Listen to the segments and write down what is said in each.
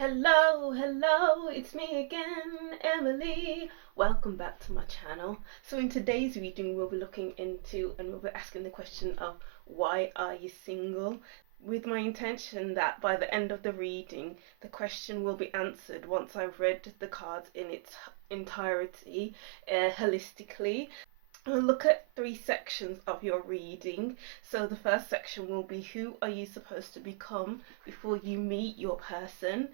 Hello, it's me again, Emily. Welcome back to my channel. So in today's reading, we'll be looking into and we'll be asking the question of why are you single? With my intention that by the end of the reading, the question will be answered once I've read the cards in its entirety, holistically. We'll look at three sections of your reading. So the first section will be who are you supposed to become before you meet your person.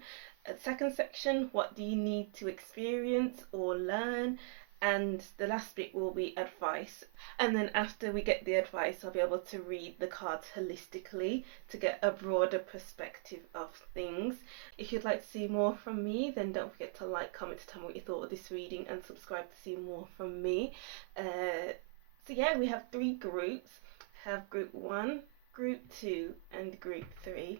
Second section, what do you need to experience or learn? And the last bit will be advice. And then after we get the advice, I'll be able to read the cards holistically to get a broader perspective of things. If you'd like to see more from me, then don't forget to like, comment, tell me what you thought of this reading, and subscribe to see more from me. So yeah, we have three groups. We have group 1, group 2, and group 3.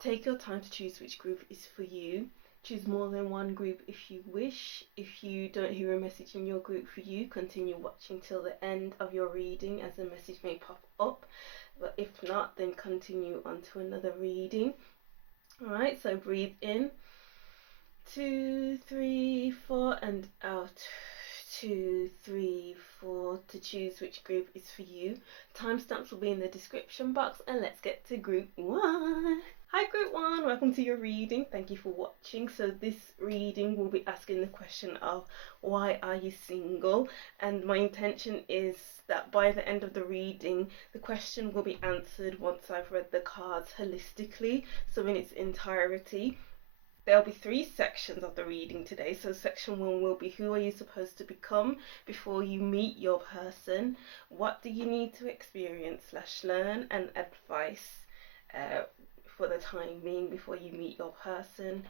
Take your time to choose which group is for you. Choose more than one group if you wish. If you don't hear a message in your group for you, continue watching till the end of your reading, as a message may pop up. But if not, then continue on to another reading. Alright, so breathe in. 2, 3, 4, and out. 2, 3, 4 to choose which group is for you. Timestamps will be in the description box, and let's get to group 1. Hi group 1, welcome to your reading. Thank you for watching. So this reading will be asking the question of why are you single, and my intention is that by the end of the reading the question will be answered once I've read the cards holistically, so in its entirety. There'll be three sections of the reading today. So section 1 will be who are you supposed to become before you meet your person, what do you need to experience / learn, and advice for the time being before you meet your person.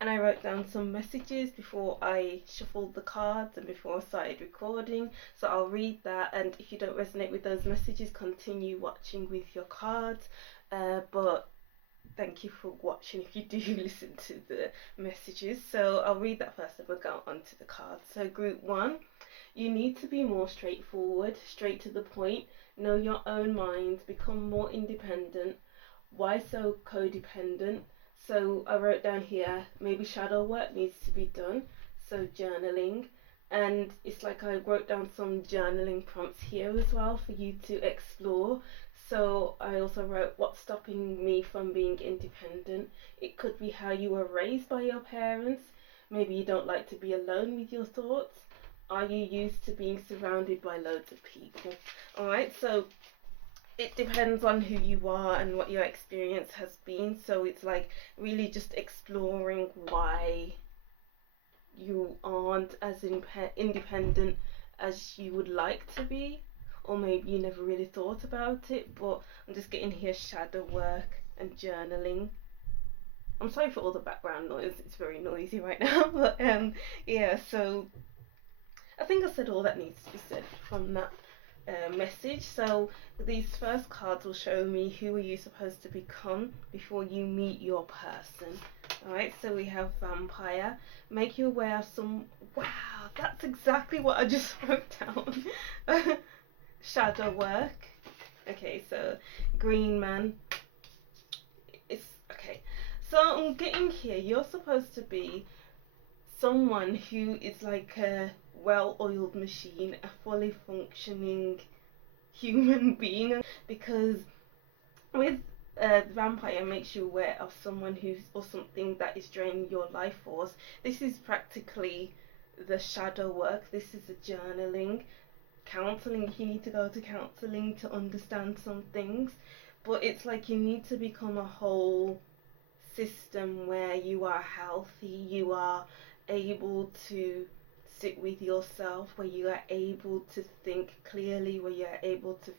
And I wrote down some messages before I shuffled the cards and before I started recording, so I'll read that, and if you don't resonate with those messages, continue watching with your cards, but thank you for watching if you do listen to the messages. So I'll read that first and we'll go on to the cards. So group 1, you need to be more straightforward, straight to the point, know your own mind, become more independent. Why so codependent? So I wrote down here, maybe shadow work needs to be done, so journaling. And it's like I wrote down some journaling prompts here as well for you to explore. So I also wrote, what's stopping me from being independent? It could be how you were raised by your parents. Maybe you don't like to be alone with your thoughts. Are you used to being surrounded by loads of people? Alright, so it depends on who you are and what your experience has been. So it's like really just exploring why you aren't as independent as you would like to be, or maybe you never really thought about it. But I'm just getting here shadow work and journaling. I'm sorry for all the background noise, it's very noisy right now. But yeah, so I think I said all that needs to be said from that message. So these first cards will show me who are you supposed to become before you meet your person. Alright, so we have vampire. Make you aware of some... Wow, that's exactly what I just wrote down. Shadow work. Okay, so green man. It's okay. So I'm getting here, you're supposed to be someone who is like a well-oiled machine, a fully functioning human being, because with vampire makes you aware of someone who's or something that is draining your life force. This is practically the shadow work. This is the journaling, counseling. You need to go to counseling to understand some things, but it's like you need to become a whole system where you are healthy, you are able to sit with yourself, where you are able to think clearly, where you are able to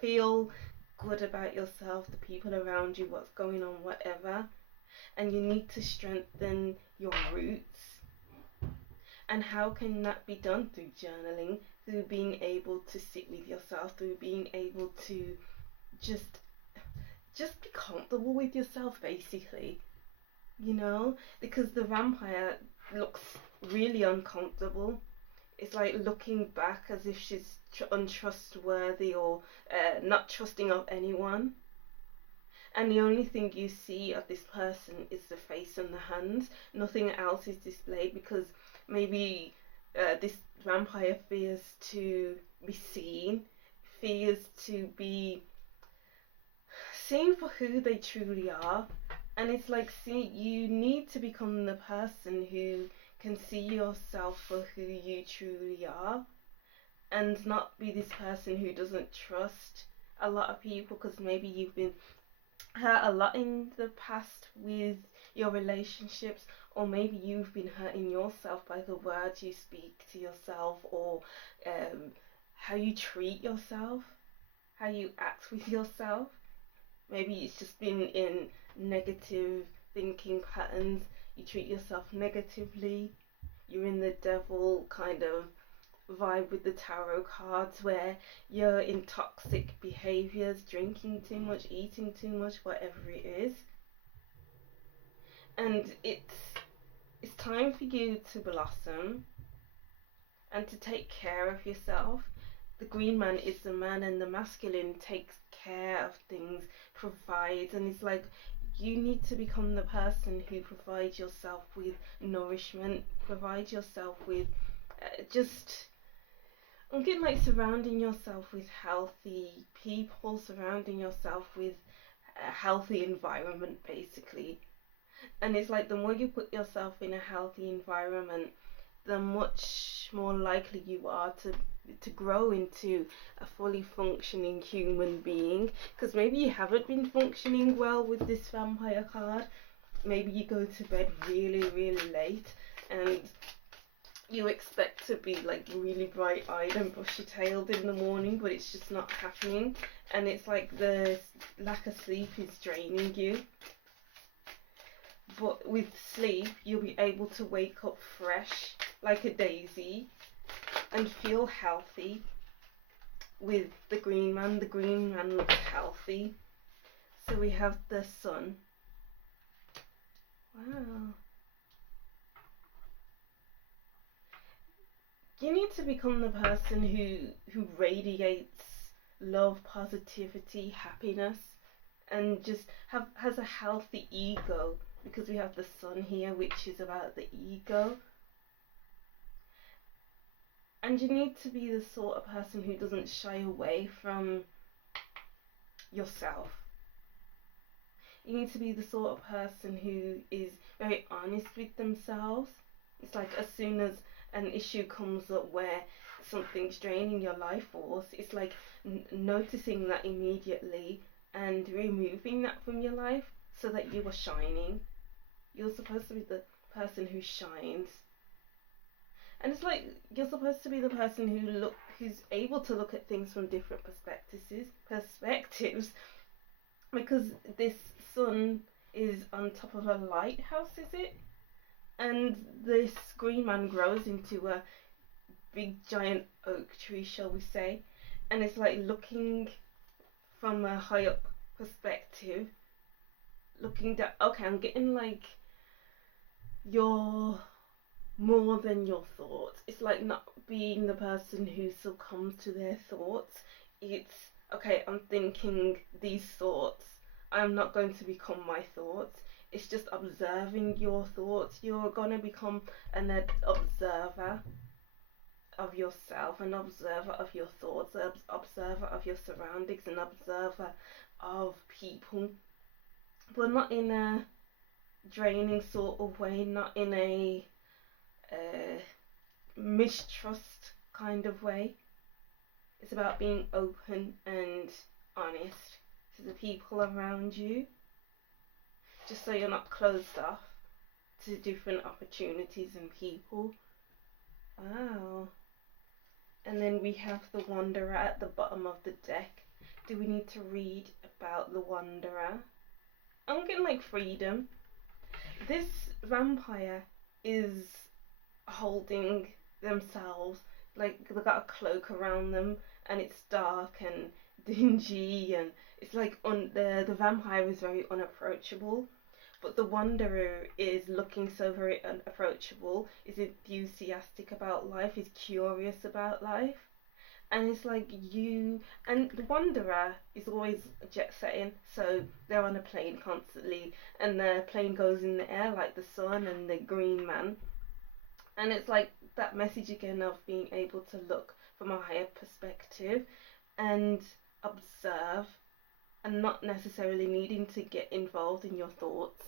feel good about yourself, the people around you, what's going on, whatever. And you need to strengthen your roots. And how can that be done? Through journaling, through being able to sit with yourself, through being able to just be comfortable with yourself, basically, you know, because the vampire looks really uncomfortable. It's like looking back as if she's untrustworthy or not trusting of anyone. and the only thing you see of this person is the face and the hands. Nothing else is displayed, because maybe this vampire fears to be seen, fears to be seen for who they truly are. And it's like, see, you need to become the person who can see yourself for who you truly are, and not be this person who doesn't trust a lot of people, because maybe you've been hurt a lot in the past with your relationships, or maybe you've been hurting yourself by the words you speak to yourself, or how you treat yourself, how you act with yourself. Maybe it's just been in negative thinking patterns. You treat yourself negatively. You're in the devil kind of vibe with the tarot cards, where you're in toxic behaviors, drinking too much, eating too much, whatever it is. And it's time for you to blossom and to take care of yourself. The green man is the man, and the masculine takes care of things, provides, and it's like, you need to become the person who provides yourself with nourishment, provides yourself with just, I'm getting like surrounding yourself with healthy people, surrounding yourself with a healthy environment, basically. And it's like, the more you put yourself in a healthy environment, the much more likely you are to grow into a fully functioning human being. Because maybe you haven't been functioning well with this vampire card. Maybe you go to bed really, really late, and you expect to be like really bright-eyed and bushy-tailed in the morning, but it's just not happening. And it's like the lack of sleep is draining you. But with sleep, you'll be able to wake up fresh like a daisy and feel healthy. With the green man looks healthy. So we have the sun. Wow. You need to become the person who radiates love, positivity, happiness, and just has a healthy ego, because we have the sun here, which is about the ego. And you need to be the sort of person who doesn't shy away from yourself. You need to be the sort of person who is very honest with themselves. It's like, as soon as an issue comes up where something's draining your life force, it's like noticing that immediately and removing that from your life, so that you are shining. You're supposed to be the person who shines. And it's like, you're supposed to be the person who's able to look at things from different perspectives, because this sun is on top of a lighthouse, is it? And this green man grows into a big giant oak tree, shall we say, and it's like looking from a high up perspective, looking down. Okay, I'm getting like, you're more than your thoughts. It's like not being the person who succumbs to their thoughts. It's, okay, I'm thinking these thoughts, I'm not going to become my thoughts. It's just observing your thoughts. You're going to become an observer of yourself, an observer of your thoughts, an observer of your surroundings, an observer of people, but not in a draining sort of way, not in a mistrust kind of way. It's about being open and honest to the people around you, just so you're not closed off to different opportunities and people. Wow. And then we have the Wanderer at the bottom of the deck. Do we need to read about the Wanderer? I'm getting like freedom. This vampire is holding themselves, like they got a cloak around them, and it's dark and dingy, and it's like the vampire is very unapproachable, but the wanderer is looking so very unapproachable, is enthusiastic about life, is curious about life. And it's like you and the wanderer is always jet setting, so they're on a plane constantly, and the plane goes in the air like the sun and the green man. And it's like that message again of being able to look from a higher perspective and observe, and not necessarily needing to get involved in your thoughts.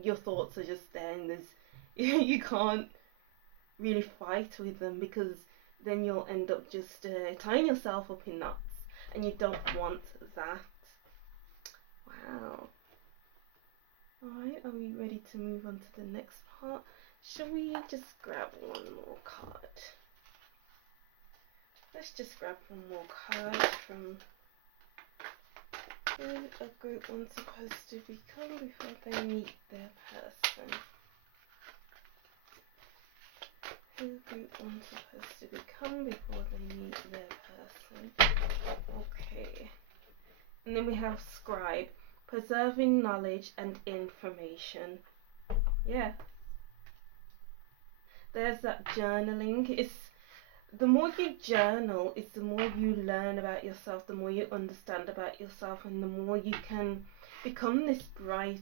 Your thoughts are just there, and there's you can't really fight with them, because then you'll end up just tying yourself up in knots, and you don't want that. Wow. Alright, are we ready to move on to the next part? Shall we just grab one more card? Let's just grab one more card from who a group one's supposed to become before they meet their person. Who group one's supposed to become before they meet their person. Okay. And then we have scribe, preserving knowledge and information. Yeah. There's that journaling. It's the more you journal, it's the more you learn about yourself, the more you understand about yourself, and the more you can become this bright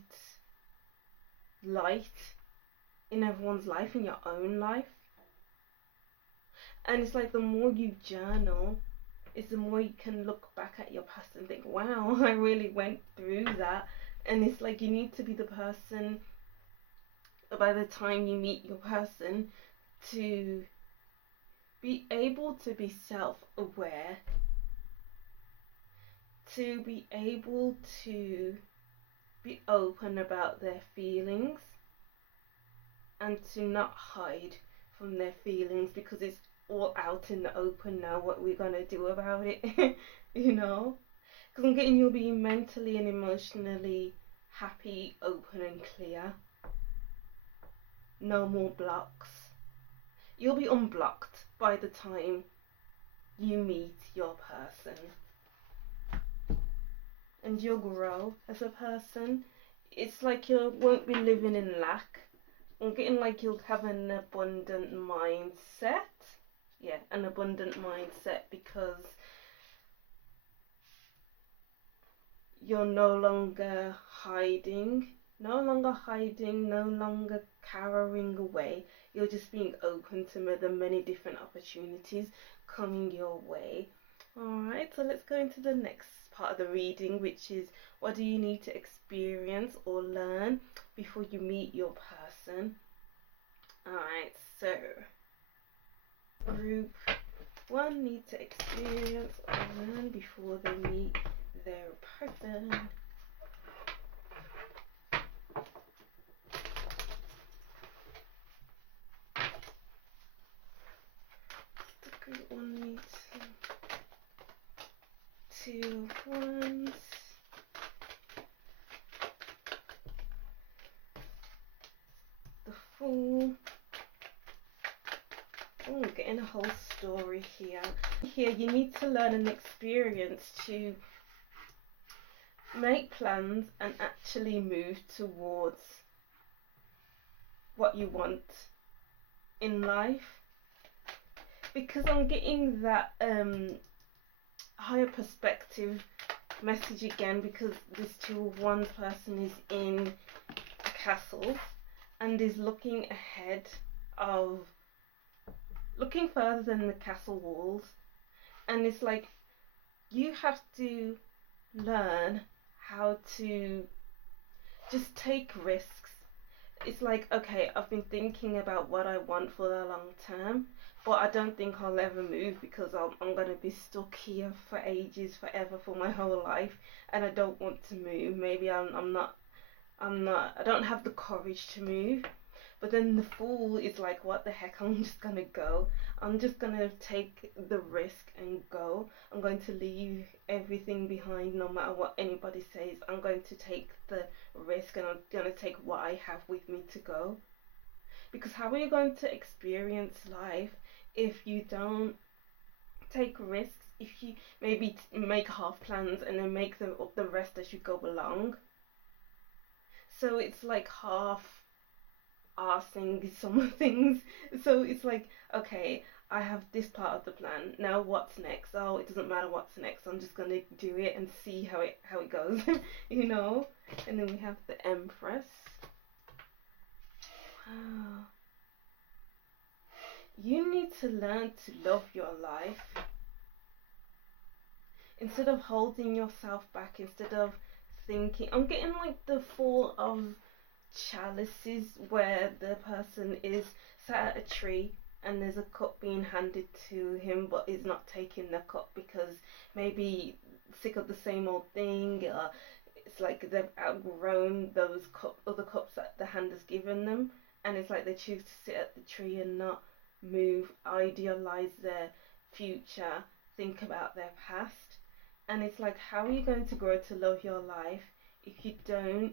light in everyone's life, in your own life. And it's like the more you journal, it's the more you can look back at your past and think, wow, I really went through that. And it's like you need to be the person, by the time you meet your person, to be able to be self-aware, to be able to be open about their feelings, and to not hide from their feelings, because it's all out in the open now what we're gonna do about it. You know, because I'm getting you'll be mentally and emotionally happy, open and clear. No more blocks. You'll be unblocked by the time you meet your person, and you'll grow as a person. It's like you won't be living in lack. I'm getting like you'll have an abundant mindset. Yeah, an abundant mindset, because you're no longer hiding, no longer cowering away. You're just being open to the many different opportunities coming your way. Alright, so let's go into the next part of the reading, which is what do you need to experience or learn before you meet your person. Alright, so group one need to experience or learn before they meet their person. The group one needs two ones. The Fool. Oh, getting a whole story here. Here you need to learn and experience to make plans and actually move towards what you want in life, because I'm getting that higher perspective message again, because this 2 of Wands person is in a castle and is looking ahead of looking further than the castle walls, and it's like you have to learn how to just take risks. It's like, okay, I've been thinking about what I want for the long term, but I don't think I'll ever move, because I'm gonna be stuck here for ages, forever, for my whole life, and I don't want to move. Maybe I don't have the courage to move. But then the Fool is like, what the heck, I'm just gonna go. I'm just gonna take the risk and go. I'm going to leave everything behind, no matter what anybody says. I'm going to take the risk, and I'm gonna take what I have with me to go. Because how are you going to experience life if you don't take risks? If you maybe make half plans and then make the rest as you go along. So it's like half arsing some things. So it's like, okay, I have this part of the plan. Now what's next? Oh, it doesn't matter what's next. I'm just gonna do it and see how it goes, you know. And then we have the Empress. Wow. You need to learn to love your life. Instead of holding yourself back, instead of thinking, I'm getting like the Four of Chalices where the person is sat at a tree and there's a cup being handed to him, but he's not taking the cup because maybe sick of the same old thing, or it's like they've outgrown those other cups that the hand has given them, and it's like they choose to sit at the tree and not move, idealize their future, think about their past. And it's like, how are you going to grow to love your life if you don't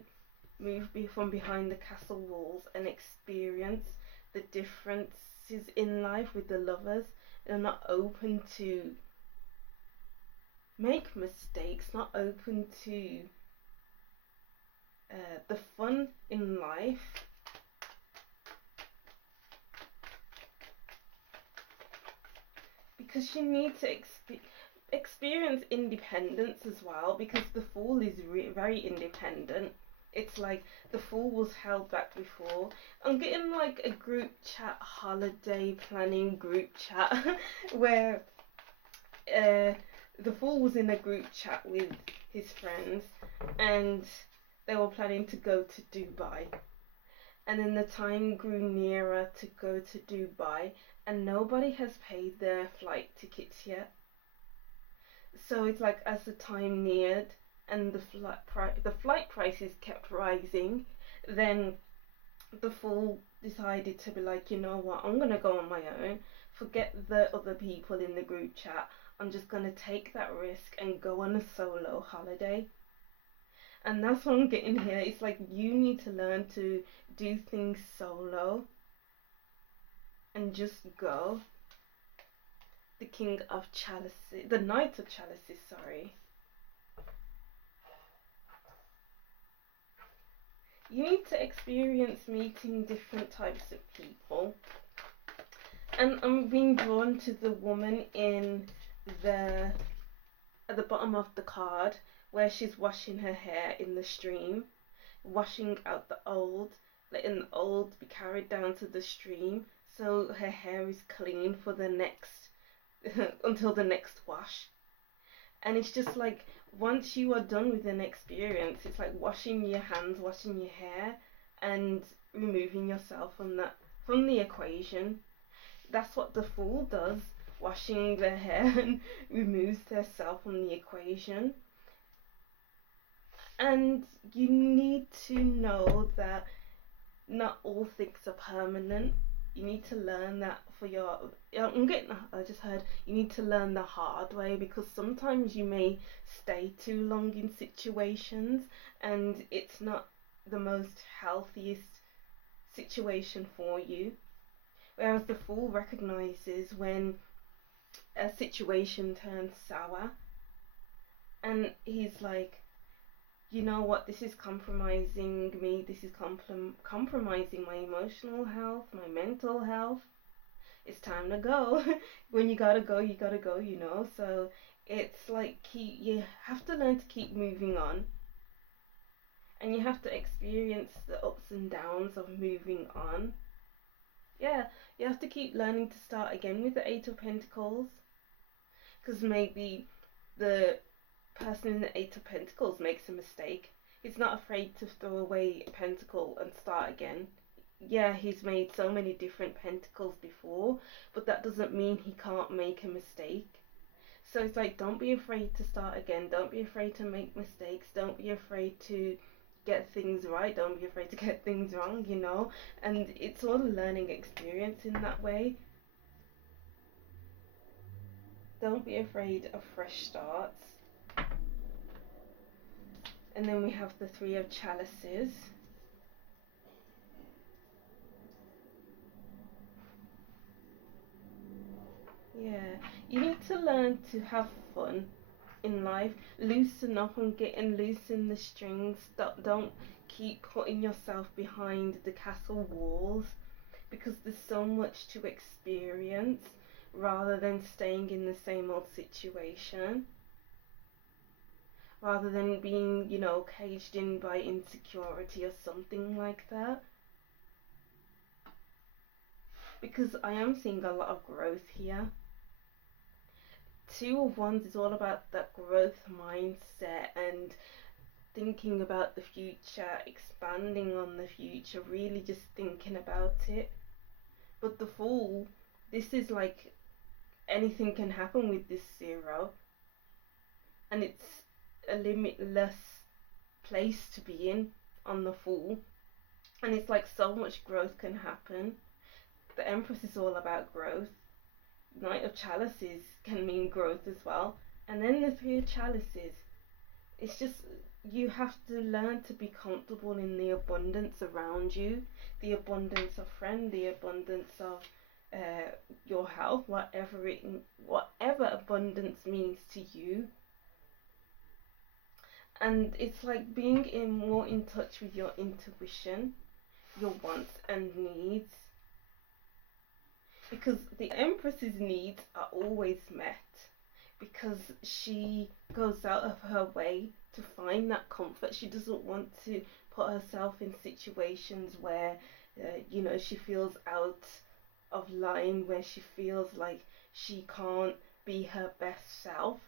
move from behind the castle walls and experience the differences in life with the lovers, and are not open to make mistakes, not open to the fun in life. Because you need to experience independence as well, because the Fool is very independent. It's like the Fool was held back before. I'm getting like a group chat, holiday planning group chat where the Fool was in a group chat with his friends and they were planning to go to Dubai. And then the time grew nearer to go to Dubai and nobody has paid their flight tickets yet. So it's like, as the time neared and the flight prices kept rising, then the Fool decided to be like, you know what, I'm gonna go on my own. Forget the other people in the group chat. I'm just gonna take that risk and go on a solo holiday. And that's what I'm getting here. It's like, you need to learn to do things solo and just go. The King of Chalices, the Knight of Chalices, sorry. You need to experience meeting different types of people. And I'm being drawn to the woman in at the bottom of the card where she's washing her hair in the stream, washing out the old, letting the old be carried down to the stream so her hair is clean for the next until the next wash. And it's just like, once you are done with an experience, it's like washing your hands, washing your hair, and removing yourself from the equation. That's what the Fool does, washing their hair and removes herself from the equation. And you need to know that not all things are permanent. You need to learn that I just heard you need to learn the hard way, because sometimes you may stay too long in situations and it's not the most healthiest situation for you. Whereas the Fool recognizes when a situation turns sour and he's like, you know what, this is compromising me, this is compromising my emotional health, my mental health. It's time to go. When you gotta go, you know. So it's like, you have to learn to keep moving on. And you have to experience the ups and downs of moving on. Yeah, you have to keep learning to start again with the Eight of Pentacles. Because maybe the person in the Eight of Pentacles makes a mistake. He's not afraid to throw away a pentacle and start again. Yeah, he's made so many different pentacles before, but that doesn't mean he can't make a mistake. So it's like, don't be afraid to start again. Don't be afraid to make mistakes. Don't be afraid to get things right. Don't be afraid to get things wrong, you know. And it's all a learning experience in that way. Don't be afraid of fresh starts. And then we have the Three of Chalices. Yeah, you need to learn to have fun in life. Loosen up and loosen the strings. Don't keep putting yourself behind the castle walls, because there's so much to experience. rather than staying in the same old situation, rather than being, caged in by insecurity or something like that. Because I am seeing a lot of growth here. Two of Wands is all about that growth mindset and thinking about the future, expanding on the future, really just thinking about it. But the Fool, this is like anything can happen with this zero, and it's a limitless place to be in on the Fool, and it's like so much growth can happen. The Empress is all about growth. Knight of Chalices can mean growth as well, and then the Three of Chalices. It's just you have to learn to be comfortable in the abundance around you, the abundance of friend, the abundance of your health, whatever abundance means to you. And it's like being more in touch with your intuition, your wants and needs, because the Empress's needs are always met, because she goes out of her way to find that comfort. She doesn't want to put herself in situations where she feels out of line, where she feels like she can't be her best self.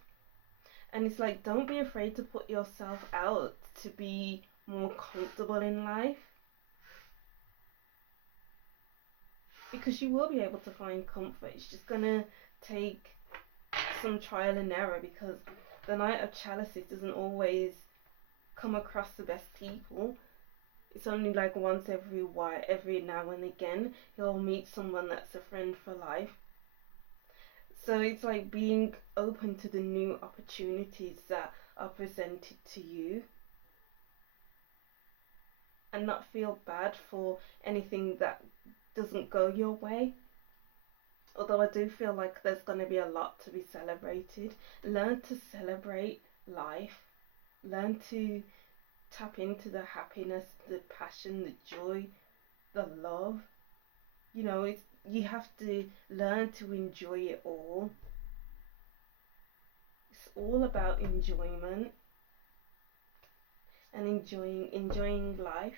And it's like, don't be afraid to put yourself out to be more comfortable in life, because you will be able to find comfort. It's just gonna take some trial and error, because the Knight of Chalices doesn't always come across the best people. It's only like once every now and again he'll meet someone that's a friend for life. So it's like being open to the new opportunities that are presented to you, and not feel bad for anything that doesn't go your way. Although I do feel like there's going to be a lot to be celebrated. Learn to celebrate life. Learn to tap into the happiness, the passion, the joy, the love. You have to learn to enjoy it all. It's all about enjoyment and enjoying life.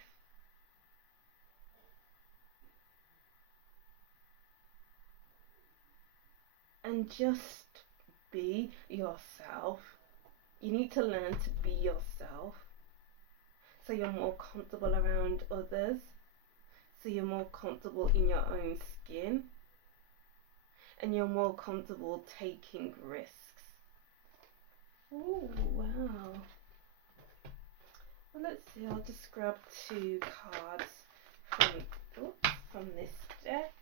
And just be yourself. You need to learn to be yourself, so you're more comfortable around others, so you're more comfortable in your own skin, and you're more comfortable taking risks. Oh wow. Well, let's see, I'll just grab 2 cards from this deck.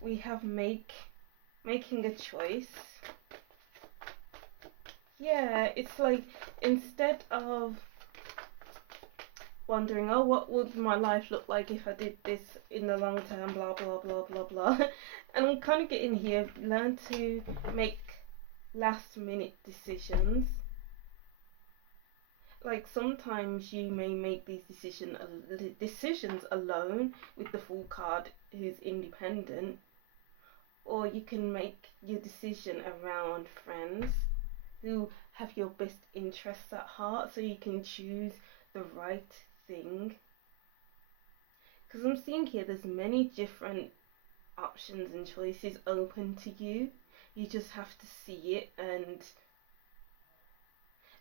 We have making a choice. Yeah, it's like, instead of wondering, oh, what would my life look like if I did this in the long term, blah blah blah blah blah, and I'm kind of getting here, learn to make last minute decisions. Like, sometimes you may make these decisions alone with the Fool card, who's independent, or you can make your decision around friends who have your best interests at heart, so you can choose the right thing. Because I'm seeing here there's many different options and choices open to you. You just have to see it and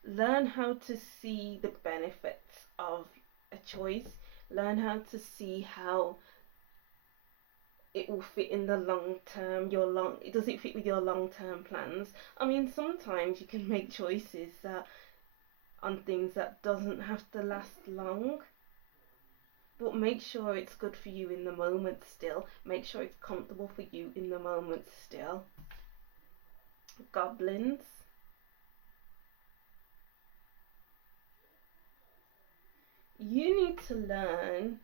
learn how to see the benefits of a choice. Learn how to see how it will fit in the long term. Does it fit with your long term plans? I mean, sometimes you can make choices on things that doesn't have to last long, but make sure it's good for you in the moment still. Make sure it's comfortable for you in the moment still. Goblins. You need to learn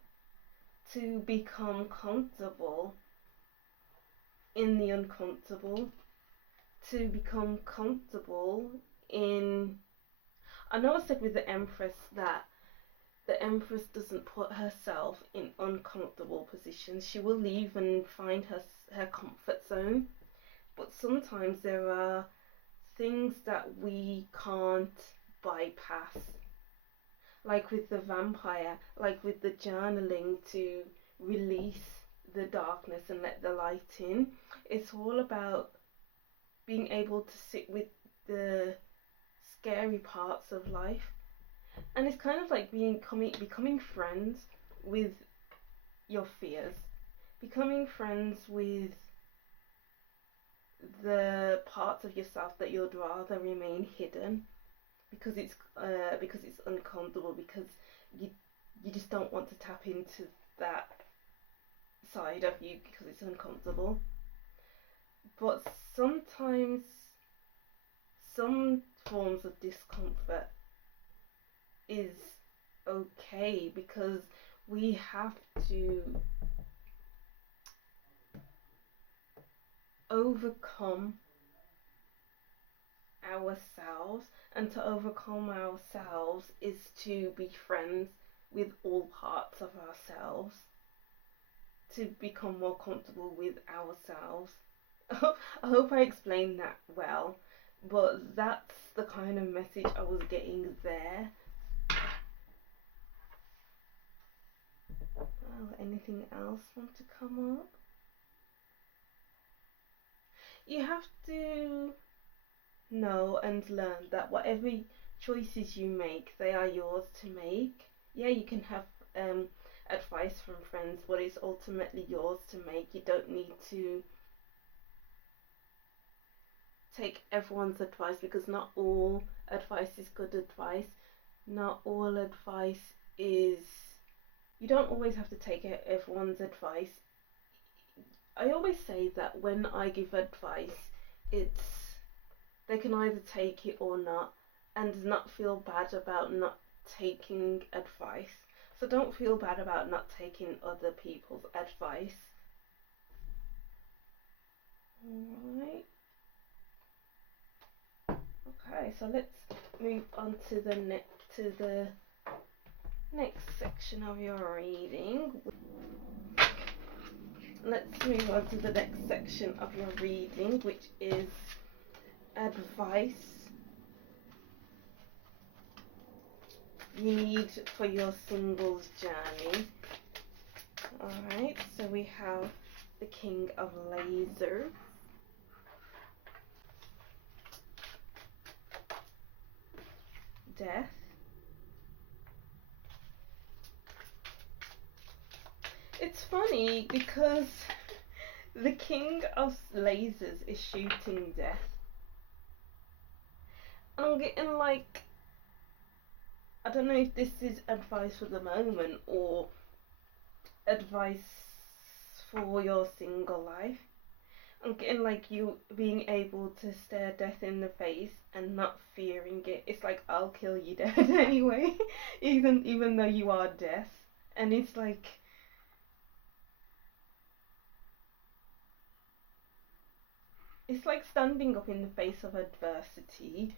to become comfortable in the uncomfortable, to become comfortable in, I know I said with the Empress that the Empress doesn't put herself in uncomfortable positions. She will leave and find her comfort zone. But sometimes there are things that we can't bypass. Like with the vampire, like with the journaling to release the darkness and let the light in. It's all about being able to sit with the scary parts of life. And it's kind of like becoming friends with your fears, becoming friends with the parts of yourself that you'd rather remain hidden because it's uncomfortable, because you just don't want to tap into that side of you because it's uncomfortable. But sometimes some forms of discomfort is okay, because we have to overcome ourselves, and to overcome ourselves is to be friends with all parts of ourselves, to become more comfortable with ourselves. I hope I explained that well, but that's the kind of message I was getting there. Oh, anything else want to come up? You have to know and learn that whatever choices you make, they are yours to make. Yeah, you can have advice from friends, but it's ultimately yours to make. You don't need to take everyone's advice, because not all advice is good advice. Not all advice is. You don't always have to take everyone's advice. I always say that when I give advice, it's they can either take it or not, and not feel bad about not taking advice. So don't feel bad about not taking other people's advice. Alright. Okay, so let's move on to the next section of your reading. Let's move on to the next section of your reading, which is advice you need for your singles journey. Alright, so we have the King of Lasers, Death, it's funny because the King of Lasers is shooting Death. I'm getting like, I don't know if this is advice for the moment or advice for your single life. I'm getting like you being able to stare death in the face and not fearing it. It's like, I'll kill you dead anyway, even though you are death. And it's like, standing up in the face of adversity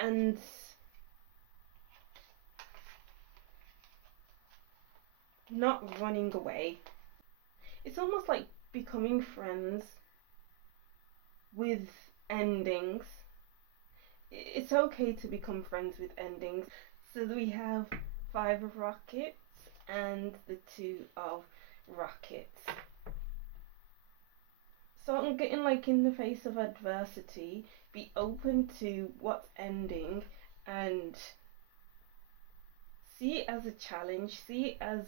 and not running away. It's almost like becoming friends with endings. It's okay to become friends with endings. So we have 5 of Rockets and the 2 of Rockets. So I'm getting like, in the face of adversity, be open to what's ending and see it as a challenge, see it as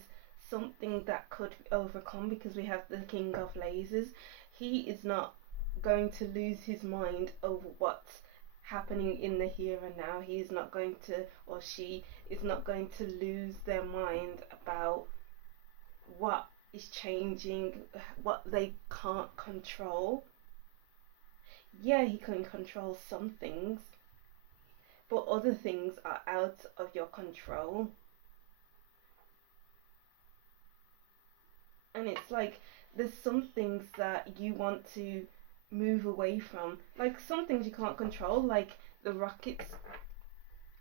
something that could be overcome, because we have the King of Lasers. He is not going to lose his mind over what's happening in the here and now. He is not going to, or she is not going to lose their mind about what is changing, what they can't control. Yeah, he can control some things, but other things are out of your control. And it's like, there's some things that you want to move away from. Like, some things you can't control, like the Rockets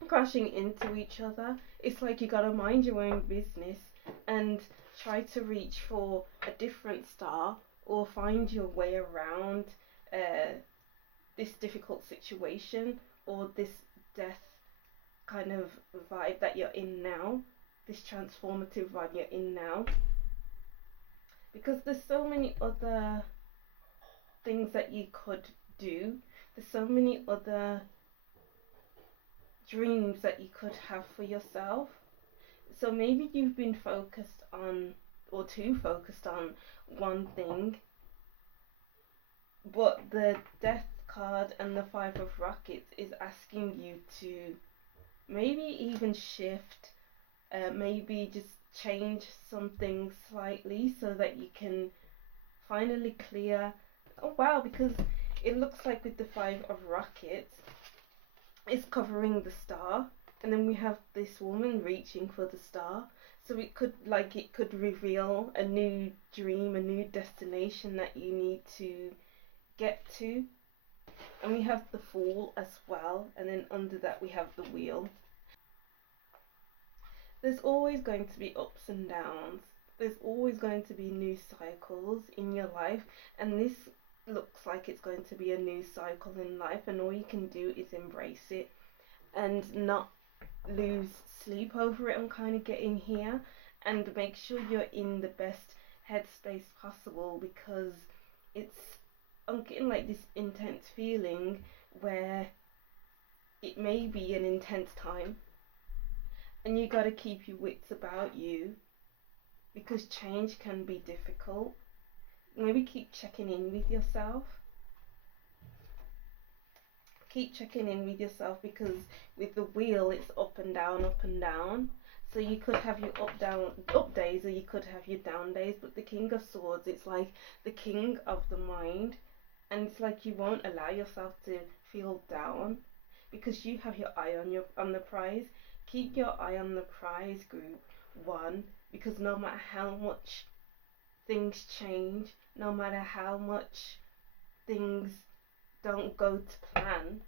crashing into each other. It's like you gotta mind your own business and try to reach for a different star or find your way around this difficult situation or this death kind of vibe that you're in now, this transformative vibe you're in now. Because there's so many other things that you could do, there's so many other dreams that you could have for yourself. So maybe you've been focused on, or too focused on, one thing, but the death card and the Five of Rockets is asking you to maybe even shift, maybe just change something slightly so that you can finally clear. Oh wow, because it looks like with the Five of Rockets, it's covering the star, and then we have this woman reaching for the star. So it could reveal a new dream, a new destination that you need to get to. And we have the Fool as well, and then under that we have the Wheel. There's always going to be ups and downs. There's always going to be new cycles in your life, and this looks like it's going to be a new cycle in life, and all you can do is embrace it and not lose sleep over it. I'm kind of getting here, and make sure you're in the best headspace possible, because I'm getting like this intense feeling where it may be an intense time, and you got to keep your wits about you, because change can be difficult. Maybe keep checking in with yourself. Keep checking in with yourself, because with the Wheel it's up and down, up and down. So you could have your up days, or you could have your down days. But the King of Swords, it's like the king of the mind, and it's like you won't allow yourself to feel down, because you have your eye on the prize. Keep your eye on the prize, group one, because no matter how much things change, no matter how much things don't go to plan,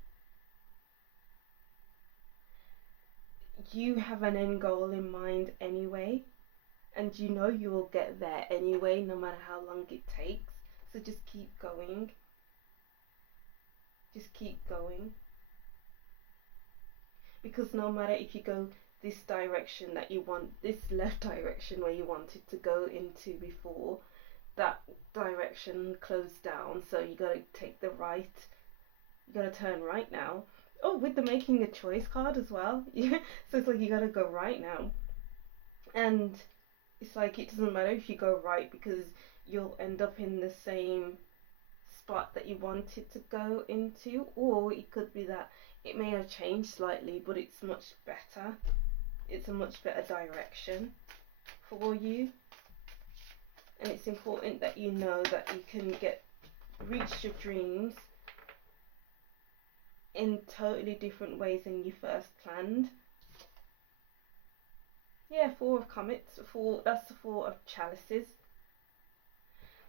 you have an end goal in mind anyway, and you know you will get there anyway, no matter how long it takes. So just keep going. Just keep going. Because no matter if you go this direction that you want, this left direction where you wanted to go into before, that direction closed down, so you gotta take the right, you gotta turn right now. Oh, with the making a choice card as well. Yeah, so it's like you gotta go right now, and it's like it doesn't matter if you go right, because you'll end up in the same spot that you wanted to go into, or it could be that it may have changed slightly, but it's much better. It's a much better direction for you, and it's important that you know that you can reach your dreams in totally different ways than you first planned. Yeah, Four of Comets, that's the Four of Chalices.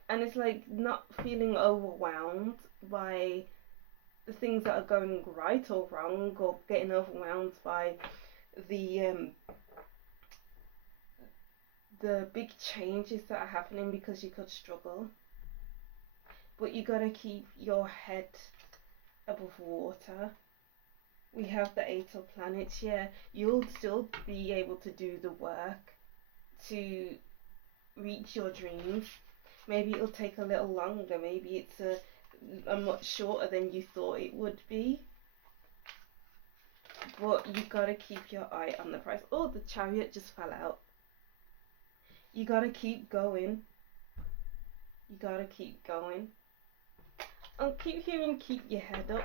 And it's like not feeling overwhelmed by the things that are going right or wrong, or getting overwhelmed by the big changes that are happening, because you could struggle. But you gotta keep your head above water. We have the Eight of Planets. Yeah, you'll still be able to do the work to reach your dreams. Maybe it'll take a little longer. Maybe it's a much shorter than you thought it would be. But you gotta keep your eye on the prize. Oh, the Chariot just fell out. You gotta keep going. You gotta keep going. I'll keep hearing keep your head up.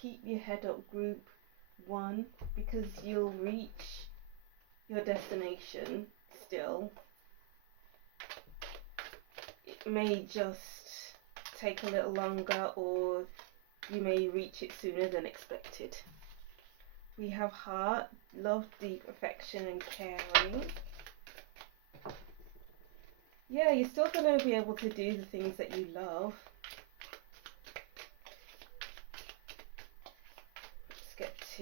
Keep your head up, group one, because you'll reach your destination still. It may just take a little longer, or you may reach it sooner than expected. We have Heart, love, deep affection and caring. Yeah, you're still going to be able to do the things that you love.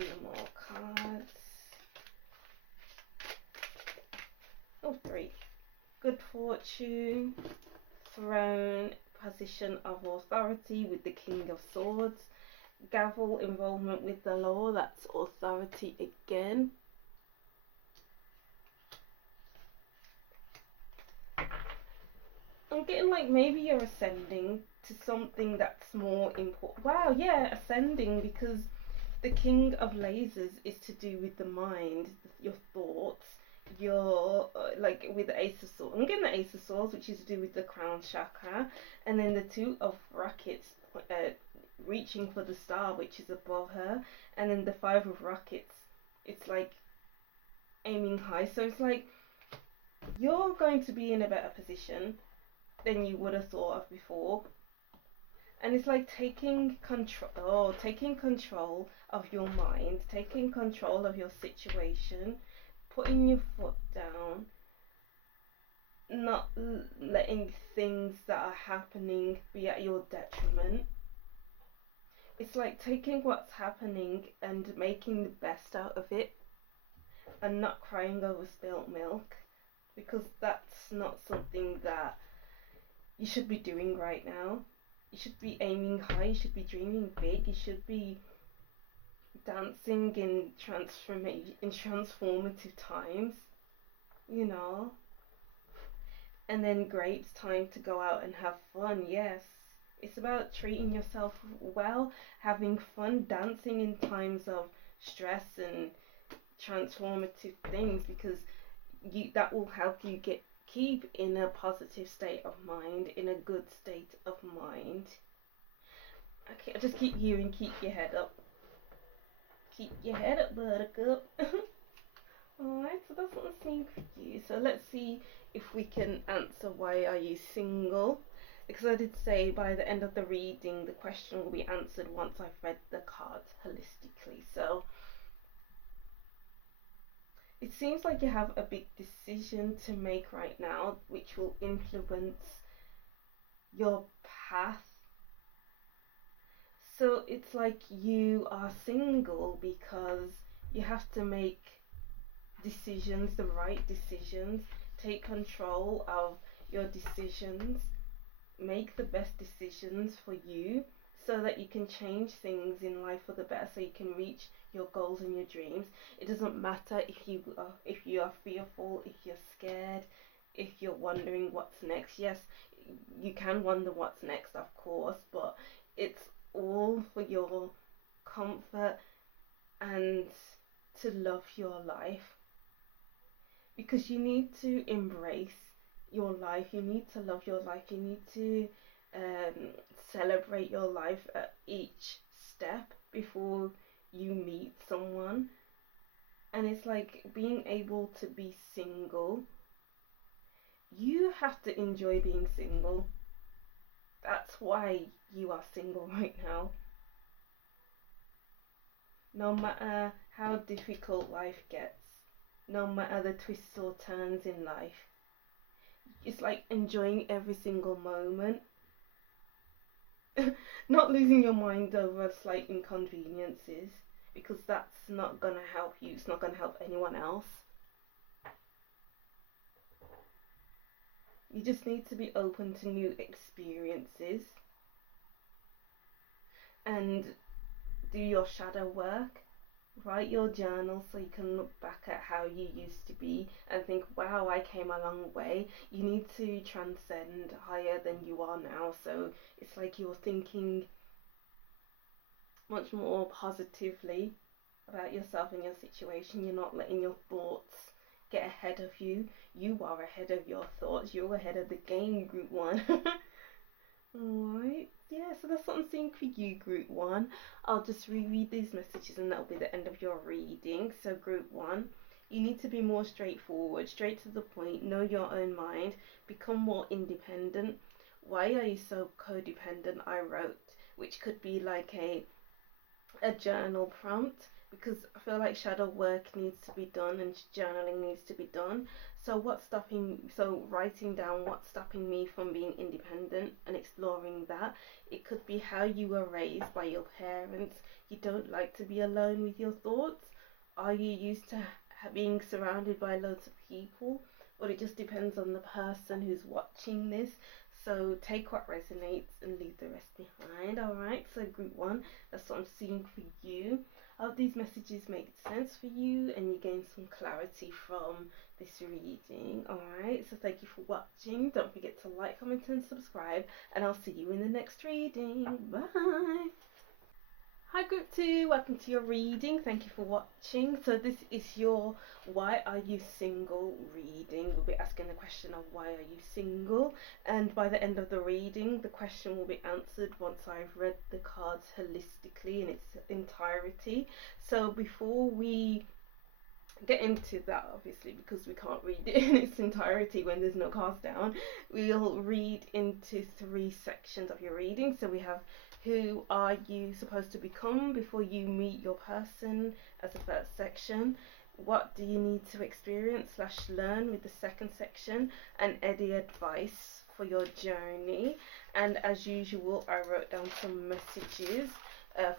2 more cards. Oh, 3. Good fortune, throne, position of authority with the King of Swords, gavel, involvement with the law, that's authority again. I'm getting like maybe you're ascending to something that's more important. Wow, yeah, ascending, because the King of Lasers is to do with the mind, your thoughts, your like with the Ace of Swords. I'm getting the Ace of Swords, which is to do with the crown chakra, and then the 2 of Rockets, reaching for the star, which is above her, and then the 5 of Rockets, it's like aiming high. So it's like you're going to be in a better position than you would have thought of before. And it's like taking control of your mind, taking control of your situation, putting your foot down, not letting things that are happening be at your detriment. It's like taking what's happening and making the best out of it, and not crying over spilt milk, because that's not something that you should be doing right now. You should be aiming high, you should be dreaming big, you should be dancing in transformative times, you know. And then great, time to go out and have fun. Yes, it's about treating yourself well, having fun, dancing in times of stress and transformative things, because that will help you keep in a positive state of mind, in a good state of mind. Okay, I just keep hearing, keep your head up. Keep your head up, buttercup. Alright, so that's what I'm seeing for you. So let's see if we can answer why are you single. Because I did say by the end of the reading, the question will be answered once I've read the cards holistically. So it seems like you have a big decision to make right now, which will influence your path. So it's like you are single because you have to make decisions, the right decisions, take control of your decisions, make the best decisions for you, so that you can change things in life for the better, so you can reach your goals and your dreams. It doesn't matter if you are fearful, if you're scared, if you're wondering what's next. Yes, you can wonder what's next, of course, but it's all for your comfort and to love your life, because you need to embrace your life, you need to love your life, you need to celebrate your life at each step before you meet someone. And it's like being able to be single, you have to enjoy being single. That's why you are single right now. No matter how difficult life gets, no matter the twists or turns in life, it's like enjoying every single moment. Not losing your mind over slight inconveniences, because that's not gonna help you, it's not gonna help anyone else. You just need to be open to new experiences and do your shadow work. Write your journal so you can look back at how you used to be and think, wow, I came a long way. You need to transcend higher than you are now. So it's like you're thinking much more positively about yourself and your situation. You're not letting your thoughts get ahead of you. You are ahead of your thoughts. You're ahead of the game, Group 1. Alright, yeah, so that's what I'm seeing for you, Group 1. I'll just reread these messages and that'll be the end of your reading. So Group 1, you need to be more straightforward, straight to the point, know your own mind, become more independent. Why are you so codependent, I wrote, which could be like a journal prompt, because I feel like shadow work needs to be done and journaling needs to be done. So writing down what's stopping me from being independent and exploring that. It could be how you were raised by your parents, you don't like to be alone with your thoughts? Are you used to being surrounded by loads of people? Or it just depends on the person who's watching this. So take what resonates and leave the rest behind. Alright, so group one, that's what I'm seeing for you. I hope these messages make sense for you and you gain some clarity from this reading. Alright, so thank you for watching. Don't forget to like, comment and subscribe, and I'll see you in the next reading. Bye. Hi group 2, welcome to your reading. Thank you for watching. So this is your why are you single reading. We'll be asking the question of why are you single, and by the end of the reading the question will be answered once I've read the cards holistically in its entirety. So before we get into that, obviously because we can't read it in its entirety when there's no cards down, we'll read into 3 sections of your reading. So we have who are you supposed to become before you meet your person as the first section, what do you need to experience / learn with the second section, and any advice for your journey. And as usual I wrote down some messages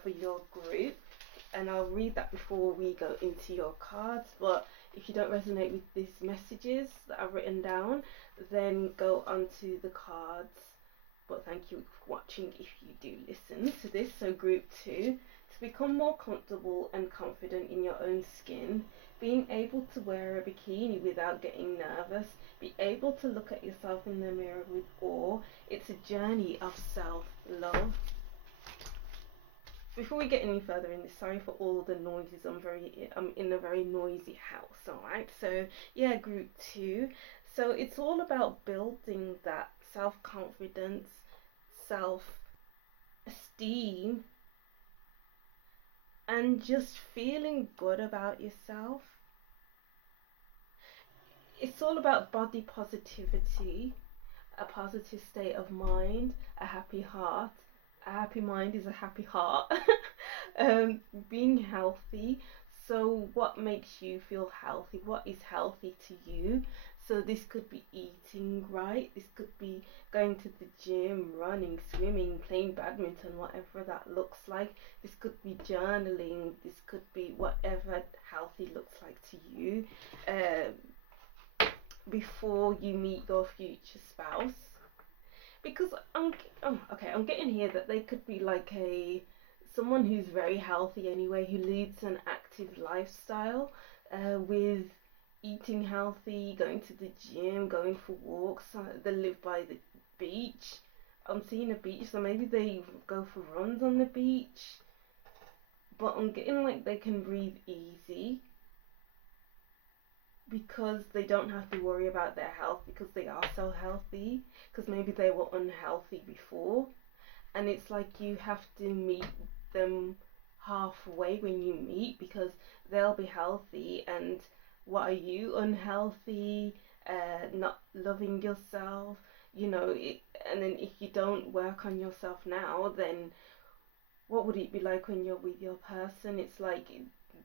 for your group, and I'll read that before we go into your cards. But if you don't resonate with these messages that I've written down, then go onto the cards. But thank you for watching if you do listen to this. So group 2, to become more comfortable and confident in your own skin, being able to wear a bikini without getting nervous, be able to look at yourself in the mirror with awe. It's a journey of self-love. Before we get any further in this, sorry for all the noises, I'm in a very noisy house. Alright, so yeah, group 2, so it's all about building that self-confidence, self-esteem, and just feeling good about yourself. It's all about body positivity, a positive state of mind, a happy heart. A happy mind is a happy heart. Being healthy. So what makes you feel healthy? What is healthy to you? So this could be eating right, this could be going to the gym, running, swimming, playing badminton, whatever that looks like. This could be journaling, this could be whatever healthy looks like to you before you meet your future spouse. Because I'm getting here that they could be like someone who's very healthy anyway, who leads an active lifestyle with eating healthy, going to the gym, going for walks. They live by the beach. I'm seeing a beach, so maybe they go for runs on the beach. But I'm getting like they can breathe easy because they don't have to worry about their health because they are so healthy, because maybe they were unhealthy before, and it's like you have to meet them halfway when you meet, because they'll be healthy and what are you, unhealthy, not loving yourself, you know, and then if you don't work on yourself now, then what would it be like when you're with your person? It's like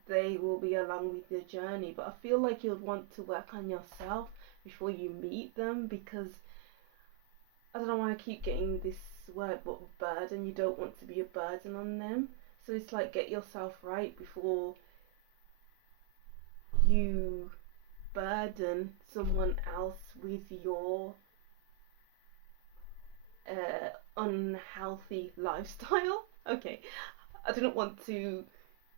they will be along with your journey, but I feel like you'll want to work on yourself before you meet them, because I don't know why I keep getting this word, but burden. You don't want to be a burden on them, so it's like get yourself right before you burden someone else with your unhealthy lifestyle. Okay, I didn't want to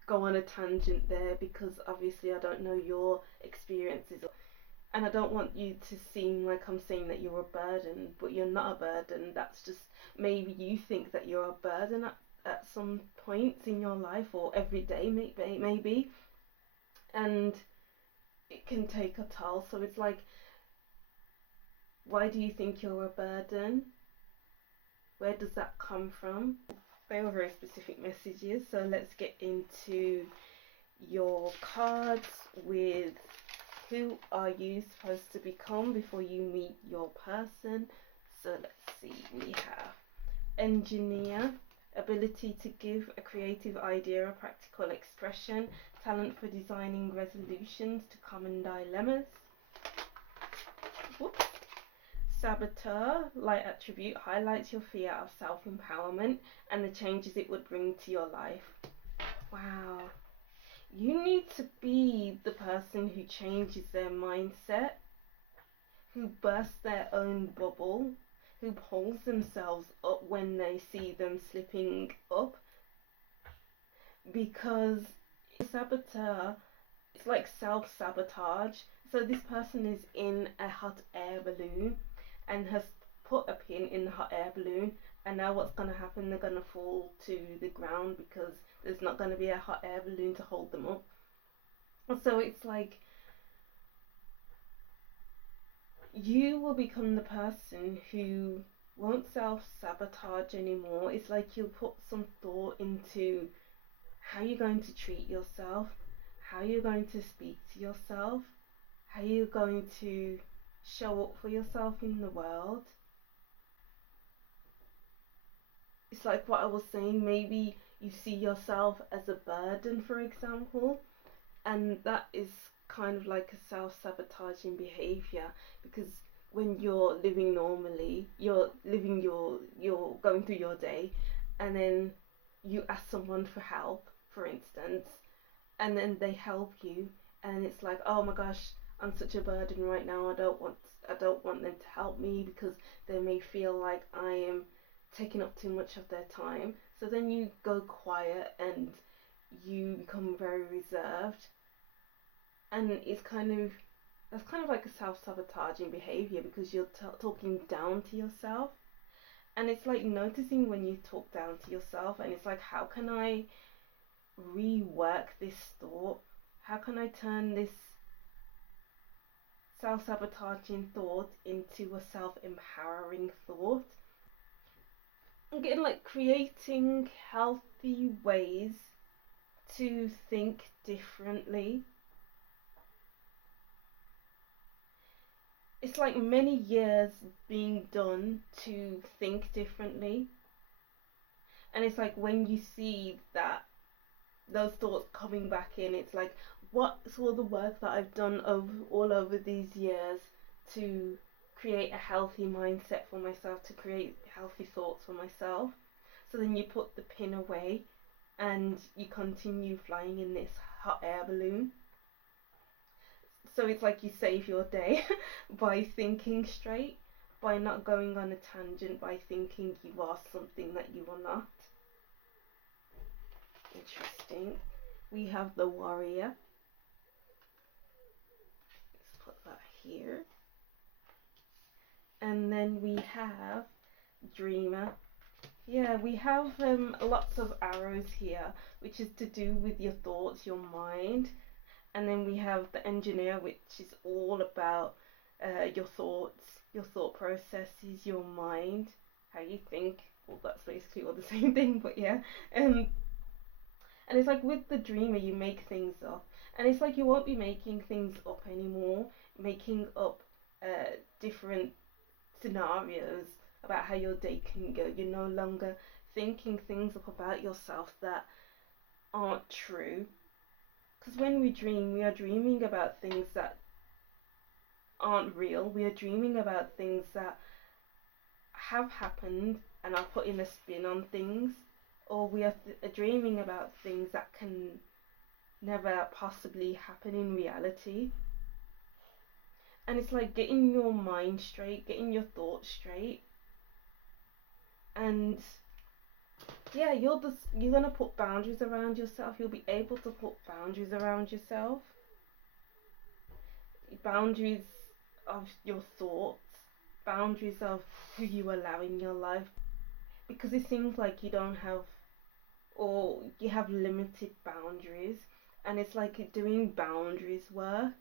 go on a tangent there because obviously I don't know your experiences, and I don't want you to seem like I'm saying that you're a burden, but you're not a burden. That's just maybe you think that you're a burden at some points in your life, or every day maybe, and it can take a toll. So it's like, why do you think you're a burden? Where does that come from? They were very specific messages, so let's get into your cards with who are you supposed to become before you meet your person. So let's see, we have engineer, ability to give a creative idea or practical expression, talent for designing resolutions to common dilemmas. Whoops. Saboteur, light attribute, highlights your fear of self-empowerment and the changes it would bring to your life. Wow. You need to be the person who changes their mindset, who bursts their own bubble, who pulls themselves up when they see them slipping up. Because a saboteur, it's like self-sabotage. So this person is in a hot air balloon and has put a pin in the hot air balloon, and now what's going to happen? They're going to fall to the ground because there's not going to be a hot air balloon to hold them up. So it's like you will become the person who won't self-sabotage anymore. It's like you'll put some thought into how you're going to treat yourself, how you're going to speak to yourself, how you're going to show up for yourself in the world. It's like what I was saying, maybe you see yourself as a burden, for example, and that is kind of like a self-sabotaging behavior, because when you're living normally, you're going through your day, and then you ask someone for help, for instance, and then they help you, and it's like, oh my gosh, I'm such a burden right now. I don't want them to help me because they may feel like I am taking up too much of their time. So then you go quiet and you become very reserved, and that's kind of like a self-sabotaging behavior, because you're talking down to yourself. And it's like noticing when you talk down to yourself, and it's like, how can I rework this thought? How can I turn this self-sabotaging thought into a self-empowering thought? Again, like creating healthy ways to think differently. It's like many years being done to think differently, and it's like when you see that those thoughts coming back in, it's like, what's all the work that I've done all over these years to create a healthy mindset for myself, to create healthy thoughts for myself. So then you put the pin away and you continue flying in this hot air balloon. So it's like you save your day by thinking straight, by not going on a tangent, by thinking you are something that you are not. Interesting. We have the warrior. Let's put that here. And then we have dreamer. Yeah, we have lots of arrows here, which is to do with your thoughts, your mind. And then we have the engineer, which is all about your thoughts, your thought processes, your mind, how you think. Well, that's basically all the same thing, but yeah. And it's like with the dreamer, you make things up, and it's like you won't be making things up anymore, making up different scenarios about how your day can go. You're no longer thinking things up about yourself that aren't true. Because when we dream, we are dreaming about things that aren't real. We are dreaming about things that have happened and are putting a spin on things, or we are dreaming about things that can never possibly happen in reality. And it's like getting your mind straight, getting your thoughts straight, and yeah, you're gonna put boundaries around yourself. You'll be able to put boundaries around yourself, boundaries of your thoughts, boundaries of who you allow in your life, because it seems like you don't have, or you have limited boundaries, and it's like doing boundaries work